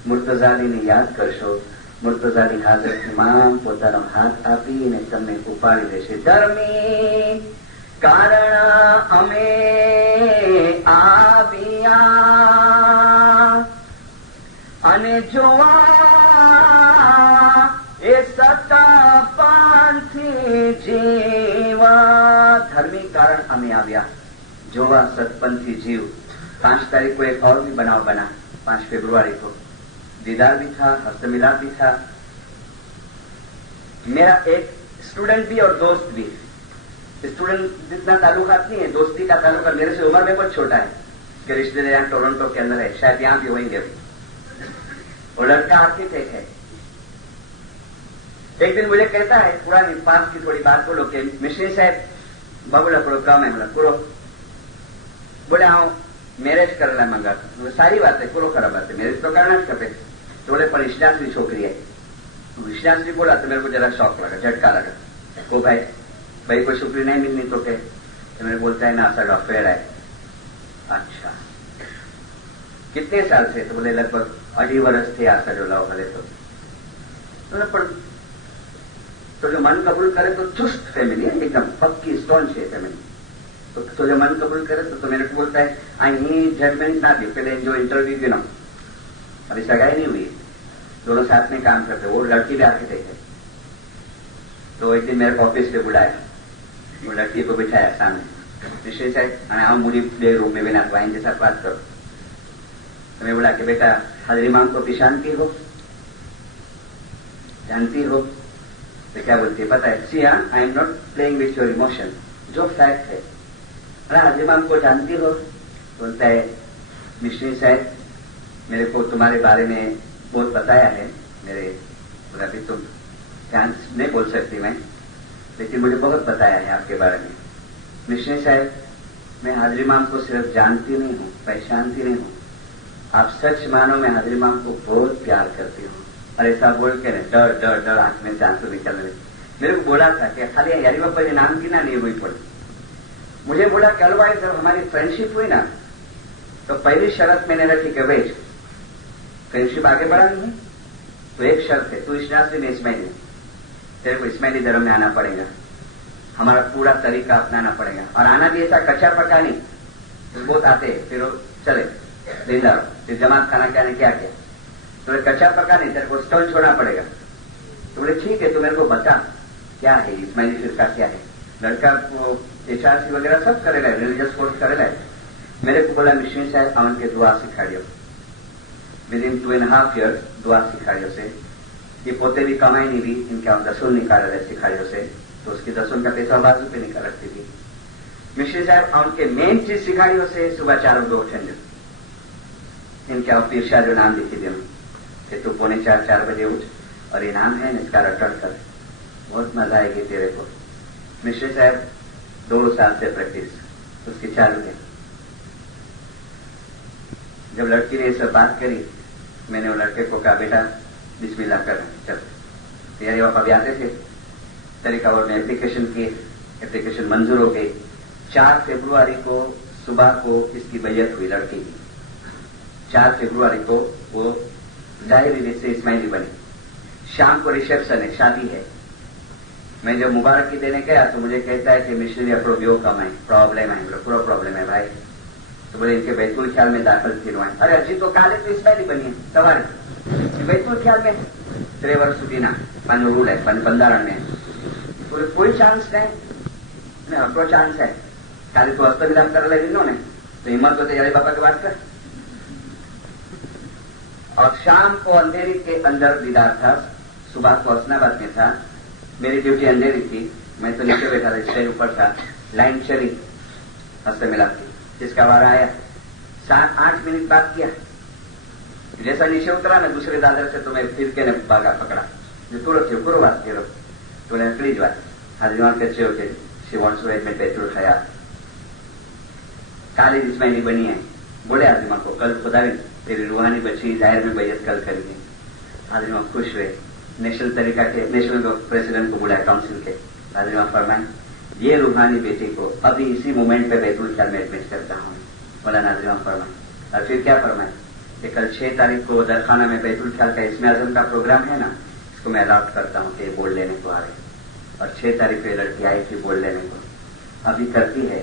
મુર્તઝાલીને યાદ કરશો, મુર્તઝાલી હાજર ઇમામ પોતાનો હાથ આપીને તમને ઉપાડી દેશે। ધર્મી કારણ અમે આવ્યા અને જોવા એ સતા પાંથી જીવા। ધર્મી કારણ અમે આવ્યા, જોવા સતપંથી जीव। 5 तारीख को एक और भी बनाव बना, 5 फरवरी को दीदार भी था, हस्तमिलाप भी था। मेरा एक स्टूडेंट भी और दोस्त भी, स्टूडेंट जितना ताल्लुकात नहीं है, दोस्ती का ताल्लुका मेरे से उम्र में बहुत छोटा है कि रिश्तेदार यहाँ टोरंटो के अंदर है, शायद यहाँ भी होंगे। वो लड़का आर्किटेक्ट है। एक दिन मुझे कहता है पुरानी पास की थोड़ी बात बोलो कि मिश्री साहब बाबूला करो कम है, बोला करो। बोले हाँ मैरेज करना मंगा, सारी बात है, करो खराब बात है, मैरेज तो करना જ खपे। तो बोले पर ઈશ્લાસની छोकरी है। ઈશ્લાસની बोला तो मेरे को जरा शौक लगा, झटका लगा। को भाई कोई छोकरी नहीं मिलनी तो क्या? तो मेरे बोलता है ना असल अफेयर है। अच्छा कितने साल से? तो बोले लगभग 2.5 वर्ष थे आशा जो लाओ भले। तो तो जो मन कबूल करे तो चुस्त फैमिली है, एकदम पक्की स्टोन है फैमिली। तो जो मन कबूल करे तो मेरे को बोलता है आई जजमेंट ना दी, पहले जो इंटरव्यू की ना, अभी सगाई नहीं हुई, दोनों साथ में काम करते, वो लड़की भी आर्किटेक्ट है। तो एक दिन मेरे को ऑफिस पे बुलाया, वो लड़की को बिठाया सामने, विशेष है आओ मुझे डे रूम में बिना वाइन के साथ बात करो। तो मैं बोला कि बेटा हाजरी मांग को भी जानती हो? तो क्या बोलती है पता है, see I am not playing with your emotion, जो फैक्ट है। हाजिर इमाम को जानती हो? बोलता है मिश्री साहब मेरे को तुम्हारे बारे में बहुत बताया है, मेरे अभी तुम ध्यान नहीं बोल सकती मैं, लेकिन मुझे बहुत बताया है आपके बारे में। मिश्री साहब मैं हाजिर इमाम को सिर्फ जानती नहीं हूँ, पहचानती नहीं हूँ, आप सच मानो मैं हाजिर इमाम को बहुत प्यार करती हूँ। और ऐसा बोल के डर डर डर आंख में से आंसू निकल रहे। मेरे को बोला था कि खाली यारी बापा के नाम की ना नहीं हुई पड़ी, मुझे बोला कि अलवाइज जब हमारी फ्रेंडशिप हुई ना तो पहली शर्त मैंने रखी कि वेट फ्रेंडशिप आगे बढ़ानी है तो एक शर्त है, तू इस्लामी में इस्माइली, तेरे को इस्माइली धर्म में आना पड़ेगा, हमारा पूरा तरीका अपनाना पड़ेगा। और आना भी ऐसा कच्चा पका नहीं, तो बहुत आते फिर चले दिनदार, फिर जमात खाना क्या ने क्या किया, तो कच्चा पका नहीं, तेरे को स्टॉल छोड़ना पड़ेगा। तो बोले ठीक है, तो मेरे को बता क्या है इस्माइली फिरका क्या है। लड़का को HRC वगैरह सब करेगा, रिलीजियस कोर्स करेगा। मेरे को बोला मिश्री साहब अवन के दुआ सिखाड़ियो, विद इन 2.5 years दुआ सिखाड़ियो से, ये पोते भी कमाई नहीं भी, इनके हम दसून निकाल रहे सिखाड़ियो से, तो उसकी दसून का पैसा बाजू पे निकाल रखती थी। मिश्री साहब अवन के मेन चीज सिखाड़ियो से सुबह 4 बजे उठेंगे, इनके पीर शाह जो नाम लिखी दे कि तू 3:45-4 बजे उठ और ये नाम है इसका रटन कर, बहुत मजा आएगी तेरे को। मिश्री साहब 2 साल से प्रैक्टिस उसकी चालू है। जब लड़की ने सब बात करी, मैंने वो लड़के को कहा बेटा बिस्मिल्लाह कर, चल तैयारी आप अभी आते थे तरीका, और ने एप्लीकेशन की, एप्लीकेशन मंजूर हो गई। 4 फरवरी को सुबह को इसकी बैयत हुई लड़की की, 4 फरवरी को वो जाहिर से इस्माइली बनी। शाम को रिसेप्शन है, शादी है। मैं जब मुबारकी देने गया तो मुझे कहता है कि मिशनरी अपनो ब्यो कम है, प्रॉब्लम है, पूरा प्रॉब्लम है भाई। तो बोले इनके बैतुल ख्याल में दाखिल थिरवाएं। अरे अजी तो काले तो इस्माइली बनी है सवारी बैतुल ख्याल में 3 वर्ष सुधी ना पानो रूल है, बंधारण में बोले कोई चांस नहीं, अपनो चांस है, काले तो हस्त विधान कर ले ने तो हिम्मत होते यारी बापा के बात कर। और शाम को अंधेरी के अंदर दीदार था, सुबह को हसनाबाद में था, मेरी ड्यूटी अंधेरी थी, मैं तो नीचे बैठा था, स्टेज ऊपर था, लाइन चली हंसते मिलाती, जिसका वारा आया 7-8 मिनट बात किया, जैसा नीचे उतरा मैं दूसरे दादर से तो मैं फिर के ने बागा पकड़ा, जो तुरंत थे पूर्व बात करो तो ने अकड़ी बात हाजिर के अच्छे होते she wants to admit Baitul खया काली इस्माइली बनी है। बोले हाजिर को कल खुदावी तेरी रूहानी बच्ची जाहिर में बैयत कल करेंगे। हाजिर खुश हुए, नेशनल तरीका के नेशनल प्रेसिडेंट को बुलाया काउंसिल के, हाजिर फरमाए ये रूहानी बेटी को अभी इसी मोमेंट पे बैतुल ख्याल में एडमिट करता हूँ। बोला नाजिर फरमाए और फिर क्या फरमाए कि कल 6 तारीख को दरखाना में बैतुल ख्याल का इसमें आजम का प्रोग्राम है ना, इसको मैं अलाउट करता हूँ कि बोल लेने को आ रहे। और 6 तारीख को लड़की आई थी बोल लेने को, अभी करती है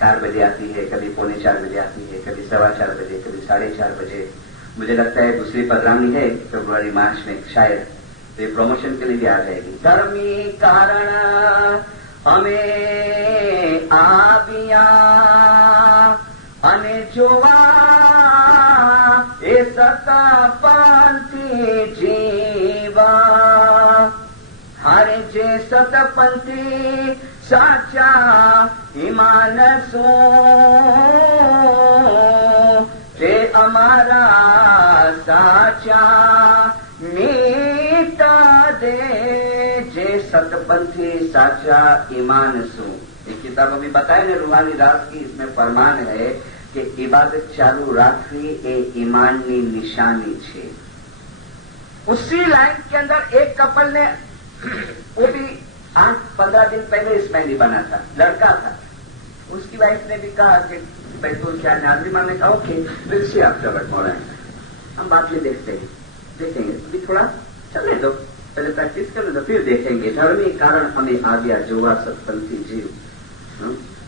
4 बजे आती है, कभी 3:45 बजे आती है, कभी 4:15 बजे, कभी 4:30 बजे। मुझे लगता है दूसरी प्रोग्राम है फरवरी मार्च में शायद, तो ये प्रमोशन के लिए भी आ जाएगी। धर्मी कारण हमें आबिया अने जोवा ए सता पंथी जीवा, हरे जे सतपंथी साचा ईमान सो ते अमारा साचा मीटा दे, जे सतपंथी साचा ईमान सो। ये किताब अभी बताए ना रूहानी राज की, इसमें फरमान है कि इबादत चालू राखवी ए ईमाननी निशानी छे। उसी लाइन के अंदर एक कपल ने वो भी 8-15 दिन पहले इस्माइली बना था, लड़का था, उसकी वाइफ ने भी कहा कि बैतुल ख्याल नाज़िम ने कहा ओके फिर से आप जबत मौलाना, हम बात में देखेंगे अभी थोड़ा चलने दो, पहले प्रैक्टिस करने दो फिर देखेंगे। धर्मी कारण हमें आ गया जोवा सतपंथी जीव,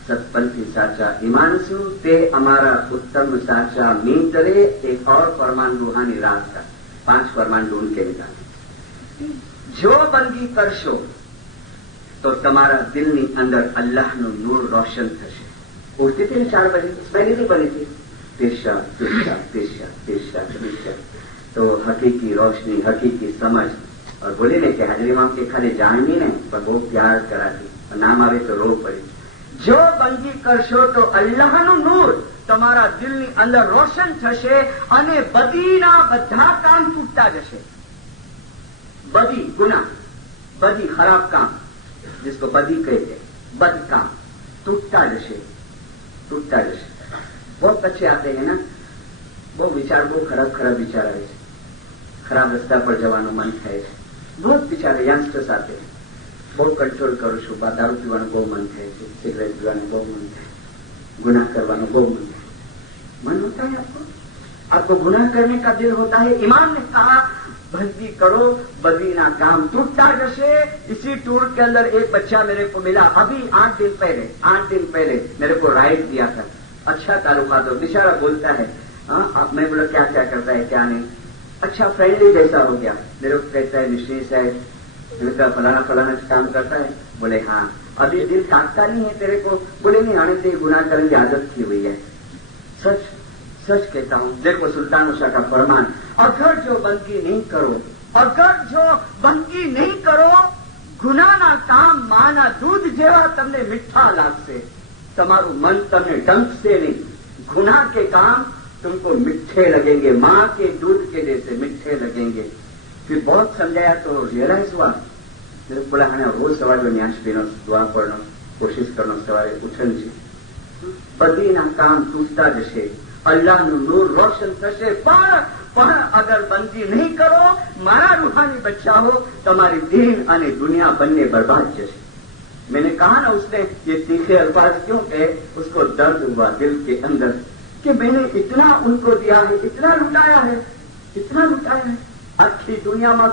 सतपंथी साचा ईमान सु ते हमारा उत्तम साचा मीतरे। एक और फरमान रूहानी राज का 5 फरमान ढूंढ के निकाले। जो બંદગી કરશો તો તમારા દિલની અંદર અલ્લાહનું નૂર રોશન થશે। ઉઠતી હતી 4 બજે, સ્પેલી नहीं बनी थी, तिरशा तिरशा तिरशा तिरशा तिरशा, तो हकीकी रोशनी हकीकी समझ और बोली ने कि हाजरी में के खाली जाणवी ने पण बહુ प्यार कराती, नाम આવે તો રો પડી. જો બંદગી કરશો તો અલ્લાહનું નૂર તમારા દિલની અંદર રોશન થશે અને બદીના બધા કામ તૂટતા જશે. બદી ગુના, બદી ખરાબ કામ, जिसको बदी कहते हैं, बद काम टूटता जैसे टूटता जैसे. बहुत अच्छे आते हैं ना, બહુ વિચાર, બહુ ખરાબ ખરાબ વિચાર આવે છે, ખરાબ રસ્તા પર જવાનું મન થાય છે. बहुत વિચાર યંગસ્ટર્સ આતે हैं, બહુ કંટ્રોલ કરું છું, દારૂ પીવાનું બહુ મન થાય છે, સિગરેટ પીવાનું બહુ મન થાય, गुनाह करवाना बहू मन है. मन होता है आपको? आपको गुनाह करने का दिल होता है? इमाम ने कहा बंदी करो, बदीना काम टूटता जैसे. इसी टूर के अंदर एक बच्चा मेरे को मिला अभी 8 दिन पहले मेरे को राइड दिया था. अच्छा ताल्लुका दो, बेचारा बोलता है. मैं बोला क्या क्या करता है क्या नहीं. अच्छा फ्रेंडली जैसा हो गया. मेरे को कहता है मिश्री साहब फलाना फलाना काम करता है. बोले हाँ. अभी दिल काटता नहीं है तेरे को? बोले नहीं, आने से गुनाह करने की आदत की हुई है. सच सच कहता हूं. देखो सुल्तान शाह का फरमान, अगर जो बंदगी नहीं करो गुनाना काम माना दूध जेवा तमने मीठा लागसे. તમારું મન તમને ડંકશે नहीं. गुनाह के काम तुमको मीठे लगेंगे, माँ के दूध के जैसे मीठे लगेंगे. फिर बहुत समझाया तो रियलाइज हुआ. मेरे को बोला हाँ रोज सवारे न्यास पीनो, दुआ पढ़नो, कोशिश करनो, सवारे उठन છે. બદીના કામ તૂટતા જશે, અલ્લાહનું નૂર રોશન થશે. પણ અગર બંદગી નહીં કરો, મારા રૂહાની બચ્ચા हो, તમારી दीन અને दुनिया બંને बर्बाद જશે. मैंने कहा ना उसने ये तीखे अल्फाज क्यों कहे, उसको दर्द हुआ दिल के अंदर कि मैंने इतना उनको दिया है, इतना लुटाया है. આખી દુનિયામાં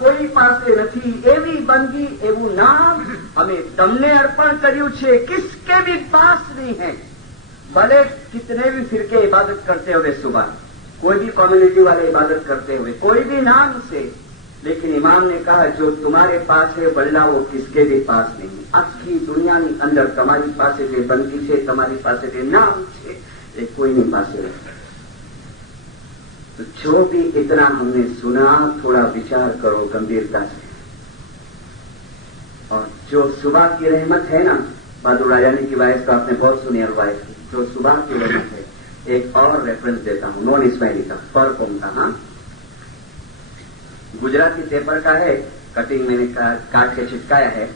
કોઈ પાસે નથી, એવી બંદગી, એવું નામ અમે તમને અર્પણ કર્યું છે. किसके भी पास नहीं है. भले कितने भी फिरके इबादत करते हुए सुबह, कोई भी कम्युनिटी वाले इबादत करते हुए, कोई भी नाम से, लेकिन इमाम ने कहा जो तुम्हारे पास है बल्ला वो किसके भी पास नहीं. આખી દુનિયાની અંદર તમારી પાસે જે બંદગી છે, તમારી પાસે જે નામ છે, એ કોઈની પાસે નથી. तो जो भी इतना हमने सुना, थोड़ा विचार करो गंभीरता से. और जो सुबह की रहमत है ना, बहादुर राजानी की वाइस तो आपने बहुत सुनी है वाइस की, जो सुबह की रहमत है. एक और रेफरेंस देता हूं, नॉन इस्माइली का, फर्कों का. हाँ, गुजराती पेपर का है, कटिंग मैंने काट के चिपकाया है.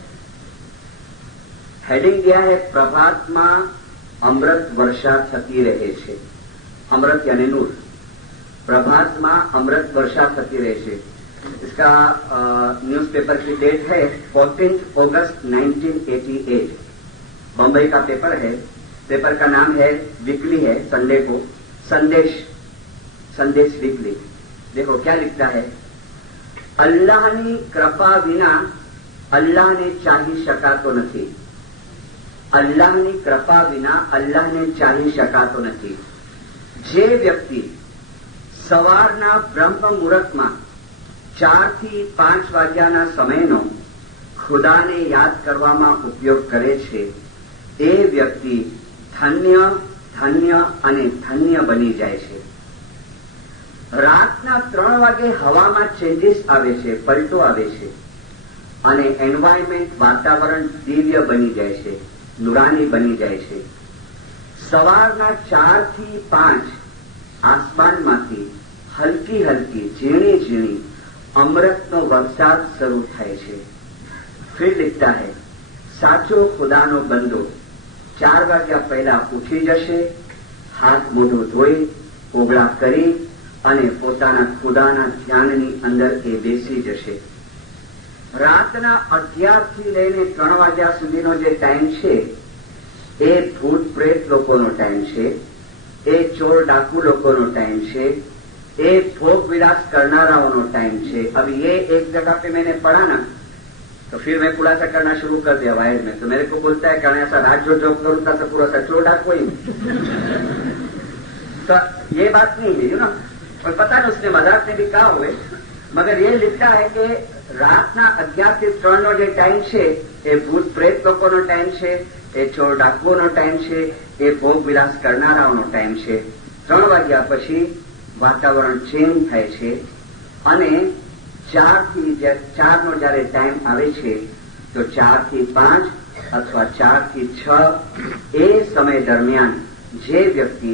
हेडिंग दिया है प्रभातમાં અમૃત વર્ષા થતી રહે છે. અમૃત यानी नूर. प्रभातમાં अमृत वर्षा થતી રહેશે. इसका न्यूज़पेपर की डेट है 14 अगस्त 1988. बम्बई का पेपर है. पेपर का नाम है, वीकली है, संडे को, संदेश वीकली. देखो क्या लिखता है. अल्लाहनी कृपा विना अल्लाहने चाही शकातो નથી. अल्लाहनी कृपा विना अल्लाहने चाही शकातो નથી. જે વ્યક્તિ સવારના બ્રહ્મ મુહૂર્તમાં 4 થી 5 વાગ્યાના સમયનો ખુદાને યાદ કરવામાં ઉપયોગ કરે છે, એ વ્યક્તિ ધન્ય ધન્ય અને ધન્ય બની જાય છે. રાતના 3 વાગે હવામાં ચેન્જીસ આવે છે, પલટો આવે છે અને એન્વાયરમેન્ટ, વાતાવરણ દિવ્ય બની જાય છે, નુરાની બની જાય છે. સવારના 4 થી 5 આસમાનમાંથી હલકી હલકી ઝીણી ઝીણી અમૃતનો વરસાદ શરૂ થાય છે. फिर लिखता है, साचो खुदानो बंदो 4 વાગ્યા પહેલા ઉઠી જશે, હાથ મોઢું ધોઈ કોગળા કરી અને પોતાના ખુદાના ધ્યાનની અંદર એ બેસી જશે. રાતના 11 થી લઈને 3 વાગ્યા સુધીનો જે ટાઈમ છે, એ ભૂત પ્રેત લોકોનો ટાઈમ છે, એ ચોર ડાકુ લોકોનો ટાઈમ છે, ये भोग विलास करनाराओं टाइम है. अब ये एक जगह पे मैंने पढ़ा ना, तो फिर मैं खुलासा करना शुरू कर दिया वायर में. तो मेरे को बोलता है कि ऐसा रात जो जॉब करूँ था तो पूरा सा चोड़ा कोई तो ये बात नहीं है ना. और पता नहीं उसने मजाक में भी कहा हुए, मगर ये लिखता है कि रातना 11 થી 3 નો જે ટાઈમ છે, એ ભૂત પ્રેત લોકોનો ટાઈમ છે, એ ચોર ડાકુઓનો ટાઈમ છે, એ ભોગ વિલાસ કરનારાઓનો ટાઈમ છે. 3 વાગ્યા પછી વાતાવરણ ચેન્જ થાય છે અને 4નો જયારે ટાઈમ આવે છે તો 4થી 5 અથવા 4થી 6 એ સમય દરમિયાન જે વ્યક્તિ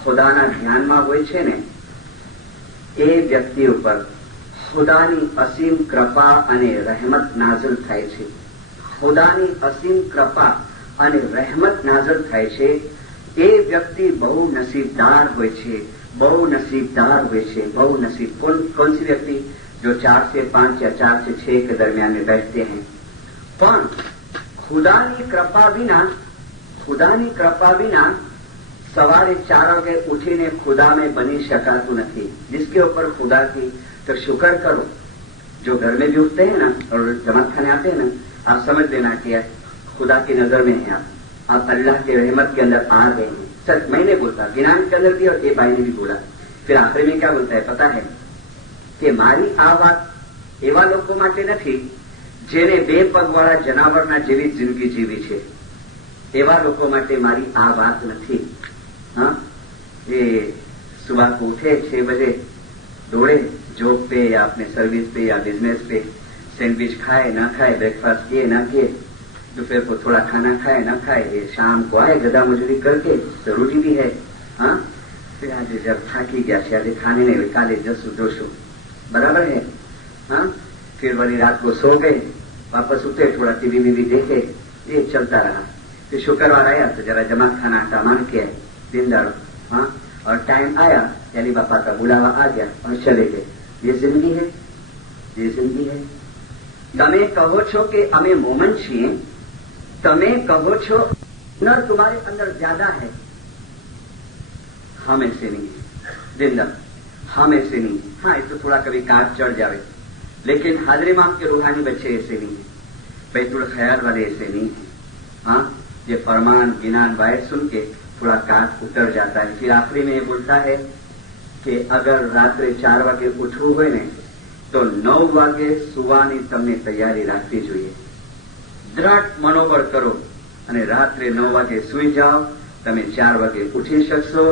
ખુદાના ધ્યાનમાં હોય છે ને એ વ્યક્તિ ઉપર ખુદાની અસીમ કૃપા અને રહેમત નાઝિલ થાય છે. ખુદાની અસીમ કૃપા અને રહેમત નાઝિલ થાય છે. એ વ્યક્તિ બહુ નસીબદાર હોય છે, બહુ નસીબદાર હોય છે, બહુ નસીબ. कौन सी व्यक्ति जो 4 से 5 या 4 से 6 के दरमियान में बैठते हैं. પણ ખુદાની કૃપા વિના સવારે 4 વાગે ઉઠીને खुदा में बनी शकातु नहीं. जिसके ऊपर खुदा की तो शुक्र करो. जो घर में भी उठते हैं ना और जमात खाने आते हैं ना, आप समझ लेना कि खुदा की नजर में है आप अल्लाह के रहमत के अंदर आ गए हैं. सच मैं नहीं बोलता, गिनान के अंदर भी और ये भाई ने भी बोला. फिर आखिर में क्या बोलता है पता है कि मारी आ बात एवा लोगों માટે નથી જેને 2 પગવાળા જનાવરના જેવી જિંદગી જીવી છે. એવા લોકો માટે મારી આ વાત નથી. हाँ, ये सुबह को उठे 6 बजे, दौड़े जॉब पे या अपने सर्विस पे या बिजनेस पे, सैंडविच खाए ना खाए, ब्रेकफास्ट किए ना किए, दोपहर को थोड़ा खाना खाए ना खाए, ये शाम को आए गधा मजूरी करके, जरूरी भी है. हाँ, फिर आज जब थाकी गया आज खाने नहीं, काले जसो जोशो बराबर है. हाँ, फिर वही रात को सो गए, वापस उठे, थोड़ा टीवी वीवी देखे, ये चलता रहा. फिर शुक्रवार आया तो जरा जमात खाना आटा मान के आए दिन दाड़ो. हाँ, और टाइम आया यानी बापा का बुलावा आ गया और चले गए. ये जिंदगी है, ये जिंदगी है. તમે કહો છો કે અમે મોમન છીએ, તમે કહો છો हुनर तुम्हारे अंदर ज्यादा है. हम ऐसे नहीं जिंदा, हम ऐसे नहीं. हाँ, ये तो थोड़ा कभी काट चढ़ जावे, लेकिन हाजरी माम के रूहानी बच्चे ऐसे नहीं है, बैतुल ख्याल वाले ऐसे नहीं है. हाँ, ये फरमान गिनान वायद सुन के थोड़ा काट उतर जाता है. फिर आखिरी में ये बोलता है कि अगर रात्रे 4 वागे उठવું હોય ને તો 9 વાગે સુવાની તમને તૈયારી રાખવી જોઈએ. દ્રઢ મનોબળ કરો અને રાત્રે 9 વાગે સૂઈ જાઓ, તમે 4 વાગે ઉઠી શકશો.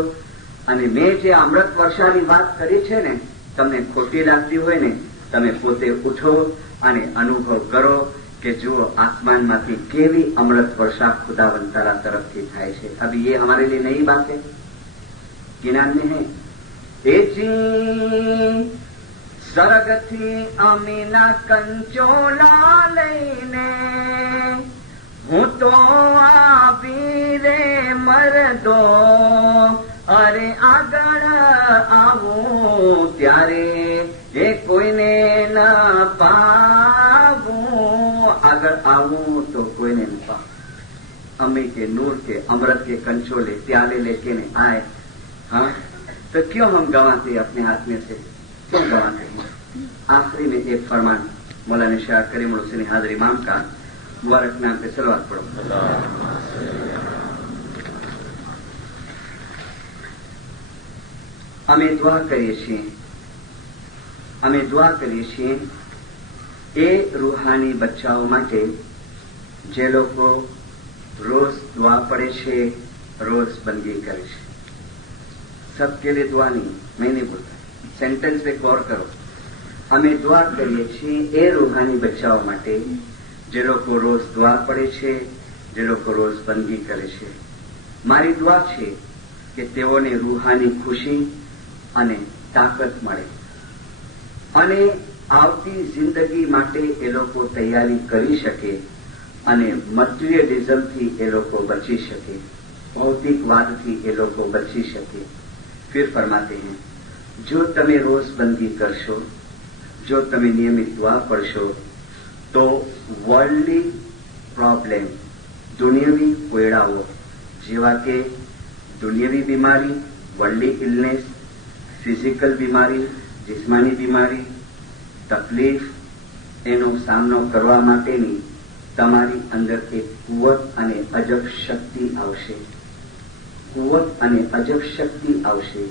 અને મેં જે અમૃત વર્ષાની વાત કરી છે ને, તમને ખોટી લાગતી હોય ને, તમે પોતે ઉઠો અને અનુભવ કરો कि जो आसमान माथी केवी अमृत वर्षा खुदावंद तारा तरफ की थाय छे. अभी ये हमारे लिए नई बात है, गिनान में है. एजी सरगथी अमीना कंचोला लईने हूँ तो आवी रे मरदो, अरे आगळ आवूं त्यारे ये कोईने न पावूं, आगर आऊं तो कोई नहीं पा. अम्मी के नूर के अमृत के कंचोले प्याले लेके ने आए. हाँ, तो क्यों हम गंवाते अपने हाथ में से, क्यों गंवाते हैं. आखिरी में एक फरमान मौलाना शाह करीम हुसैन हाजरी इमाम का मुबारक नाम पे सलवात पढ़ो. અમે દુઆ કરીએ છીએ, અમે દુઆ કરીએ છીએ એ રૂહાની બચ્ચાઓ માટે જે લોકો રોજ दुआ पढ़े छे, रोज बंदगी करे छे. सबके लिए दुआ नहीं, मैं नहीं बोलता, सेंटेंस पे गौर करो. અમે दुआ કરીએ છીએ એ રૂહાની બચ્ચાઓ માટે જે લોકો રોજ दुआ पढ़े छे, જે લોકો રોજ बंदगी करे छे. મારી दुआ છે કે તેઓને રૂહાની ખુશી અને તાકાત મળે અને આવતી જિંદગી માટે એ લોકો તૈયારી કરી શકે અને મટીરિયલિઝમથી એ લોકો બચી શકે, ભૌતિકવાદથી એ લોકો બચી શકે. फिर फरमाते हैं, जो તમે રોજ બંદગી કરશો, જો તમે નિયમિત दुआ પડશો તો વર્લ્ડલી પ્રોબ્લેમ, દુનિયાવી કોયડાઓ જેવા કે દુનિયાવી બીમારી, વર્લ્ડલી ઇલનેસ, ફિઝિકલ બીમારી, જિસ્માની બીમારી, તકલીફ, એનો સામનો કરવા માટેની તમારી અંદર એક કુવત અને અજબ શક્તિ આવશે, કુવત અને અજબ શક્તિ આવશે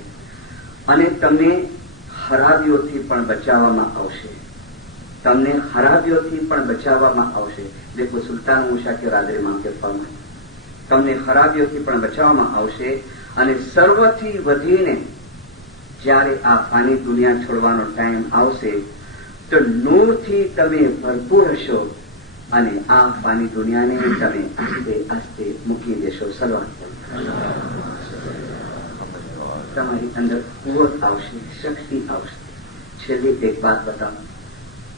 અને તમને ખરાબીઓથી પણ બચાવવામાં આવશે, તમને ખરાબીઓથી પણ બચાવવામાં આવશે. देखो सुल्तान मूसा के राजरे मां के फरमान, તમને ખરાબીઓથી પણ બચાવવામાં આવશે અને સર્વથી વધીને જ્યારે આ ફાની દુનિયા છોડવાનો ટાઈમ આવશે તો નૂરથી તમે ભરપૂર હશો અને આ ફાની દુનિયાને તમે આસ્તે આસ્તે મૂકી દેશો. સલવાત તમારી અંદર કુવત આવશે, શક્તિ આવશે. छेल्ली एक बात बताऊं.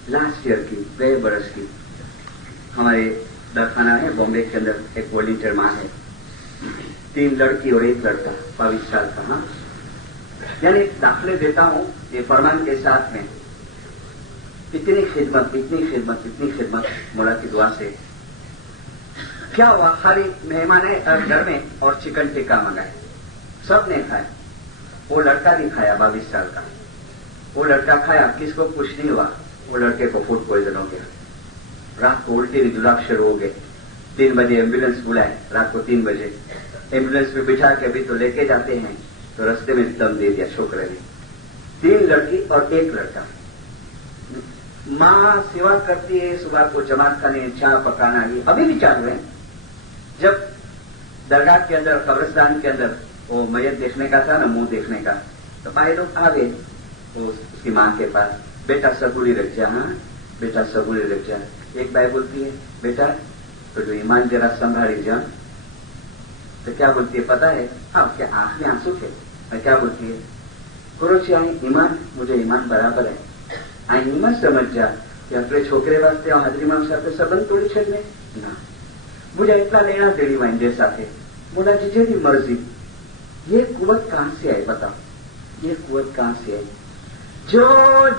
लास्ट ईयर की 2 बरस की हमारे दरखाना है बॉम्बे के अंदर, एक वॉलंटियर माँ है, 3 लड़की और 1 लड़का 22 साल का. हाँ, यानी दाखिले देता हूँ ये फरमान के साथ में. इतनी खिदमत इतनी खिदमत इतनी खिदमत मौला की दुआ से. क्या हुआ, खाली मेहमान है घर में और चिकन टिक्का मंगाए, सब ने खाया. वो लड़का भी खाया 22 साल का. वो लड़का खाया, किसको कुछ नहीं हुआ. वो लड़के को फूड पॉइजन हो गया. रात को उल्टी जुलाब शुरू हो गए. 3 बजे एम्बुलेंस बुलाए. रात को 3 बजे एम्बुलेंस में बिठा के अभी तो लेके जाते हैं तो रास्ते में दम दे दिया छोकरे ने. 3 लड़की और 1 लड़का. माँ सेवा करती है, सुबह को जमात खाने चाय पकाना, ये अभी भी चालू है. जब दरगाह के अंदर कब्रिस्तान के अंदर वो मैयत देखने का था ना, मुंह देखने का, तो भाई लोग आ गए उसकी माँ के पास. बेटा सगुली रख जा, हाँ बेटा सगुली रख जा. एक भाई बोलती है बेटा तो जो ईमान जरा संभाली जा. तो क्या बोलती है पता है, हाँ क्या आंख में आंसू थे. और क्या बोलती है, करोची आई ईमान, मुझे ईमान बराबर है. आई ईमान समझ जा कि अपने छोकरे वास्ते हाजरीमा સાથે સંબંધ તોડી છે ને ના, मुझे इतना लेना देनी वाइंदे साथे. बोला जी जी मर्जी. ये कुवत कहां से आई बताओ, ये कुवत कहां से आई. जो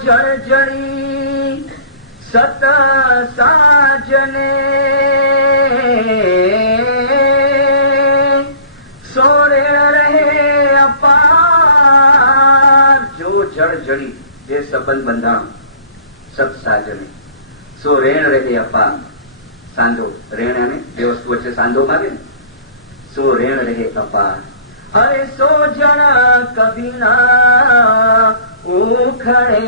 जड़ जड़ी सत साजने सोरे रहे अपार. जो जड़ जड़ी ये संबंध बंधाणो सत साजने सो रेण रहे अपार. सांधो रेण ने બે વસ્તુ વચ્ચે सांधो मारे, सो रेण रहे अपार. अरे सो जण कभी ना उखड़े,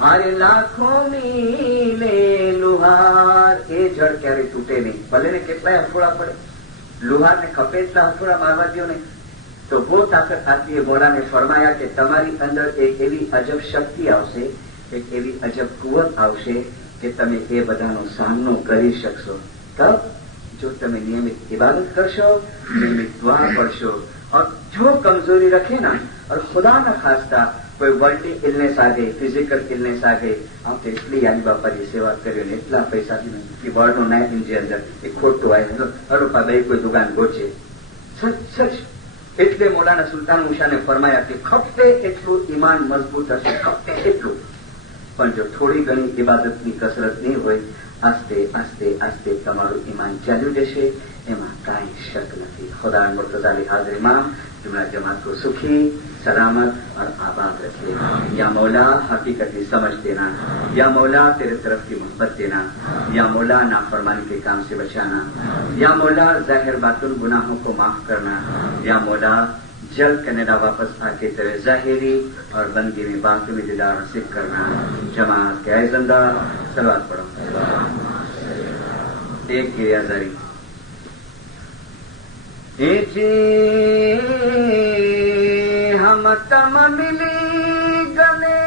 हरे लाखों मीले લુહાર. એ જળ ક્યારે તૂટે નહીં, ભલે ને કેટલાય હથોડા પડે. લુહાર ને ખપે એટલા હથોડા મારવા દો ને તો બહુ તાકાત આતી. મોલા ને ફરમાયા કે તમારી અંદર એક એવી અજબ શક્તિ આવશે, એક એવી અજબ કુવત આવશે કે તમે એ બધાનો સામનો કરી શકશો. તબ जो તમે નિયમિત इबादत करशो, નિયમિત दुआ पढ़शो, और जो कमजोरी रखे ना, और खुदा न खास्ता कोई वर्ल्डी इलनेस आ गई, फिजिकल इलनेस आ गई, आप तो इसलिए यानी बापा जी सेवा करियो ने એટલા પૈસા की वर्ड नो नाइट इंजे अंदर एक खोटो आए रूपा भाई कोई दुकान गोचे. सच सच એટલે મોલાના સુલતાન ઉષાને ફરમાયા કે ખપે એટલું ઈમાન મજબૂત હશે, ખપે એટલું. પણ જો થોડી ઘણી ઇબાદતની કસરત નહીં હોય, આસ્તે આસ્તે આસ્તે તમારું ઈમાન ચાલ્યું જશે, એમાં કાંઈ શક નથી. खुदा मुर्तज़ा हाजिर इमाम जुमला जमात को सुखी सलामत और आबाद रखे. या मौला हकीकत समझ देना, या मौला तेरे तरफ की मोहब्बत देना, या मौला नाफरमानी के काम से बचाना, या मौला जाहिर बातुन गुनाहों को माफ करना, या मौला जल्द कनाडा वापस आके तेरे जाहिरी और बंदगी में बाकी में दीदार नसीब करना. जमात के आए जिंदा सलवात पढ़ो. एक गिरियाजारी हम तम मिली गले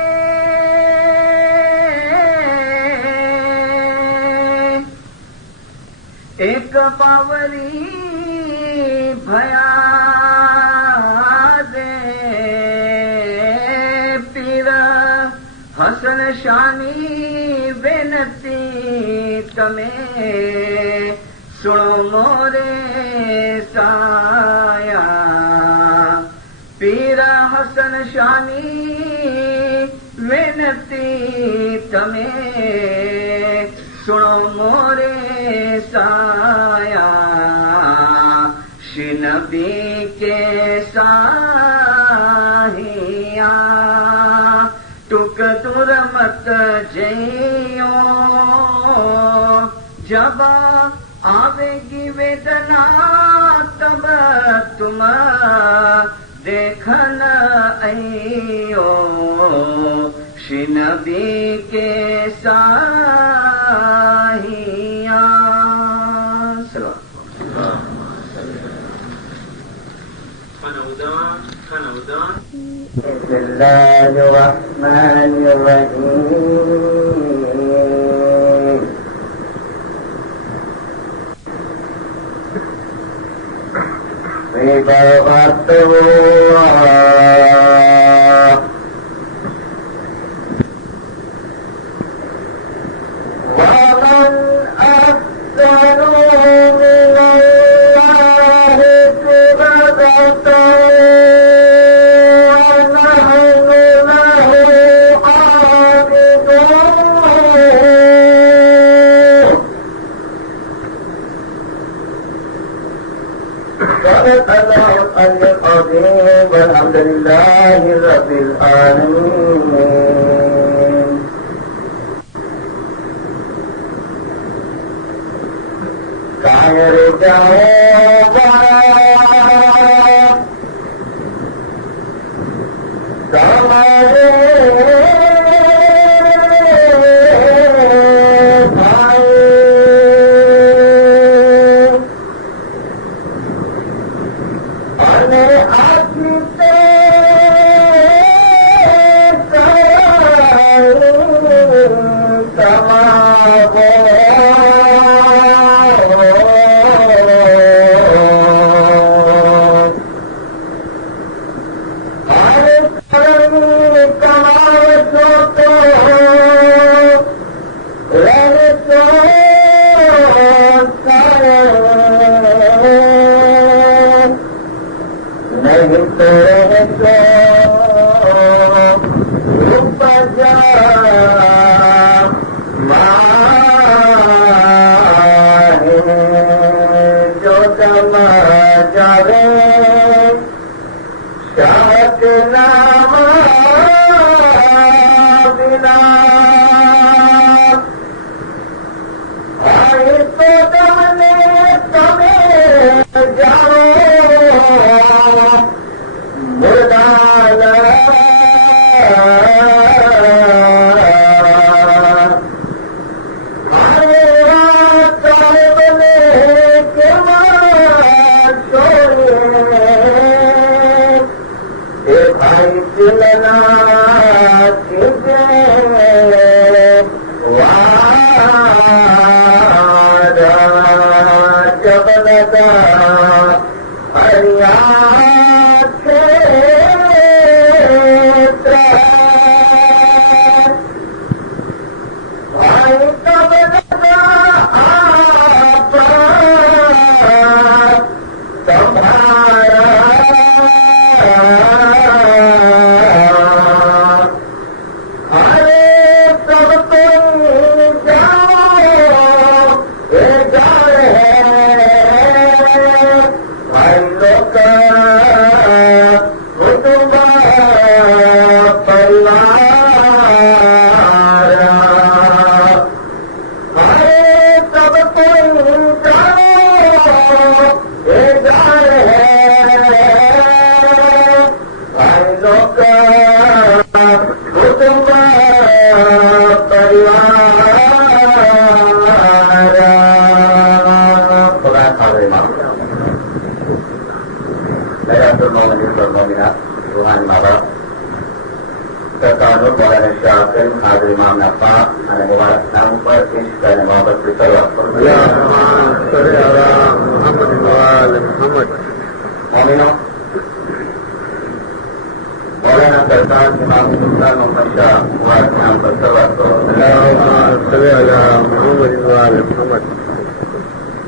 एक बावरी भया दे पीर हसन शानी बेनती तमे सुनो मोरे साया. पीर हसन शानी बेनती तमे सुनो मोरे साया. शिनबी के साहिया टुक तुर मत जइयो. जब आवेगी वेदना तब तुम देखन आइयो. शिनबी के साहिया. खाना بسم الله الرحمن الرحيم صبغة الله ومن أحسن من الله صبغة والحمد لله رب العالمين. کائر جاؤ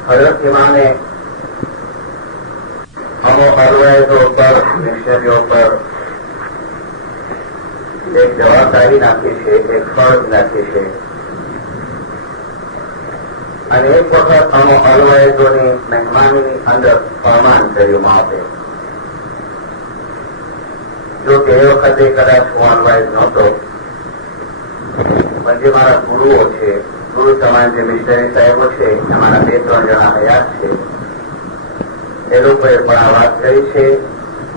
حضرت امام نے ہم پر مشنریوں پر ایک جوابداری ناخیش ہے، ایک فرض ناخیش ہے. અને એક વખત અમો અલવાયદોની મહેમાનીની અંદર ફરમાન કર્યું માપે. જો કે એ વખતે કદાચ હું અલવાયદ નહોતો, પણ જે મારા ગુરુઓ છે, ગુરુ સમાન જે મિશનરી સાહેબો છે, અમારા 2-3 જણા હયાત છે, એ લોકોએ પણ આ વાત કરી છે.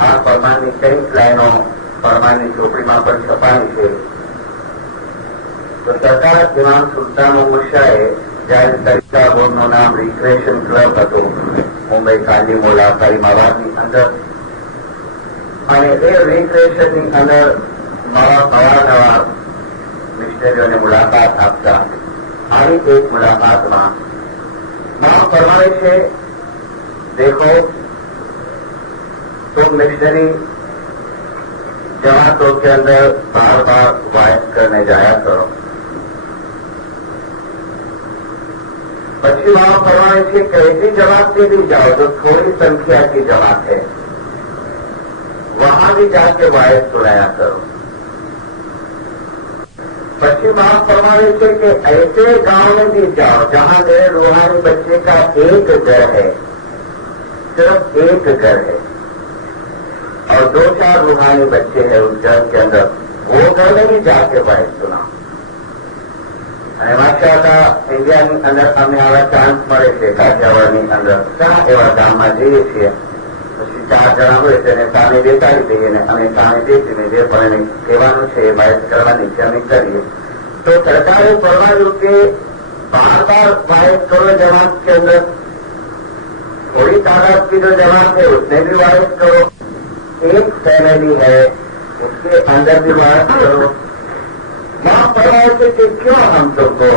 આ ફરમાનની કંઈક લાઈનો ફરમાનની ચોપડીમાં પણ છપાણી છે. તો સરદાર ઇમામ સુલતાન મોહમ્મદ શાહે જ્યારે તરીકા બોર્ડનું નામ રિક્રિએશન ક્લબ હતું મુંબઈ કાંડી મોલા કરીમાબાદની અંદર, અને એ રિક્રિએશનની અંદર નવા મિશનરીઓને મુલાકાત આપતા આવી એક મુલાકાતમાં वहां फरमाए थे, देखो तुम मिशनरी जमातों के अंदर बार बार वायस करने जाया करो। पश्चिम वहां फरमाए थे कि ऐसी जमात में भी जाओ जो थोड़ी संख्या की जमात है, वहां भी जाके वायस सुनाया करो। पश्चिम वहां फरमाए थे कि ऐसे गांव में भी जाओ जहां मेरे रूहानी बच्चे का एक घर है, सिर्फ एक घर है, और 2-4 रूहानी बच्चे हैं उस घर के अंदर, वो घर में भी जाके वायस सुना। અને માશાઅલ્લાહ ઇન્ડિયાની અંદર અમને આવા ચાન્સ મળે છે કાઠિયાવાડની અંદર ઘણા એવા ગામમાં જઈએ છીએ, પછી 4 જણા હોય તેને સામે બેસાડી દઈએ ને અમે સામે બેસીને જે પણ એને કહેવાનું છે એ વાયસ કરવાની છે અમે કરીએ। તો સરકારે ફરમાવ્યું કે बार बार वायस करो जमात के अंदर, थोड़ी तादाद की जो जमात है उसमें भी वायस करो, एक फैमिली है उसके अंदर भी वायस करो। वहां फरमाए थे कि क्यों हम सबको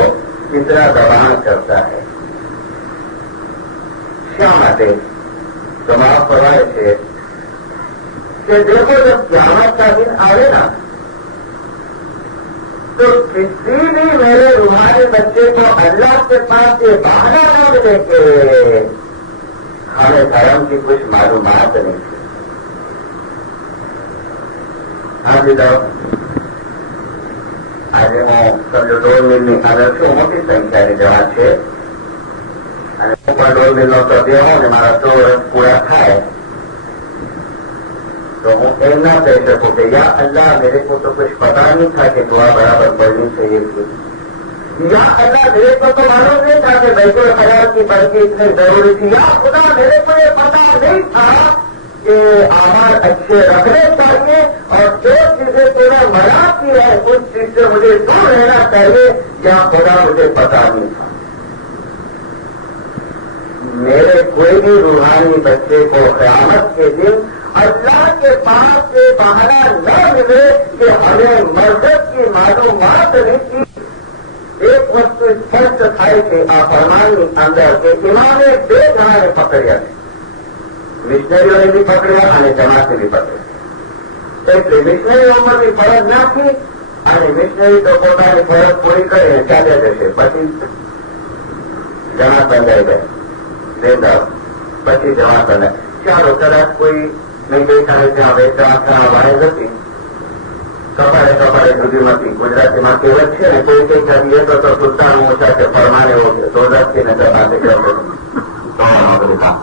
इतना दबाव करता है, शा माटे? तो वहां फरमाए थे कि देखो जब क़यामत का दिन आवे ना तो किसी भी मेरे रूहानी बच्चे को अल्लाह के पास ये बहाना न मिले कि हमें धर्म की कुछ मालूमात नहीं थी। हाँ जी साहब, આજે હું સમજો ડોલ મિલની અંદર છું, મોટી સંખ્યાની જવાન છે અને હું પણ ડોલ મિલનો સભ્ય હોઉં ને મારા 100 વર્ષ પૂરા થાય तो હું એમ ના કહી શકું કે या अल्लाह मेरे को तो कुछ पता नहीं था कि दुआ बराबर पढ़नी चाहिए थी, या अल्लाह मेरे को तो मालूम नहीं था कि बैतुल हराम की बरकत इतनी जरूरी थी, या खुदा मेरे को ये पता नहीं था कि आमार अच्छे रखने चाहिए और जो चीजें तूने मना की है उस चीज से मुझे दूर रहना चाहिए, या खुदा मुझे पता नहीं था। मेरे कोई भी रूहानी बच्चे को क़यामत के दिन अल्लाह के पास से बहाना न मिले कि हमें मर्दत की मालूमात नहीं थी। एक वस्तु स्पष्ट થાય છે આ ફરમાનની અંદર કે ઇમામે 2 જણાને પકડ્યા છે, મિશનરીઓને બી પકડ્યા અને જમાતને બી પકડ્યા। એટલે મિશનરીઓમાં બી ફરજ નાખી અને મિશનરી તો પોતાની ફરજ પૂરી કરીને ચાલ્યા જશે, પછી જમાત બંધાઈ ગઈ દેદાર, પછી જમાત બંધાય। ચાલો કદાચ કોઈ નહીં બેઠા હોય ત્યાં બેઠા વાયસ હતી, કપાળે કપાળે સુધીમાંથી ગુજરાતીમાં કહેવત છે ને, કોઈ કઈ કરીએ તો સુલતાન ઓછા કે ફરમાને ઓછે, તો દસથી નજર પાસે કરવો તો બધું કામ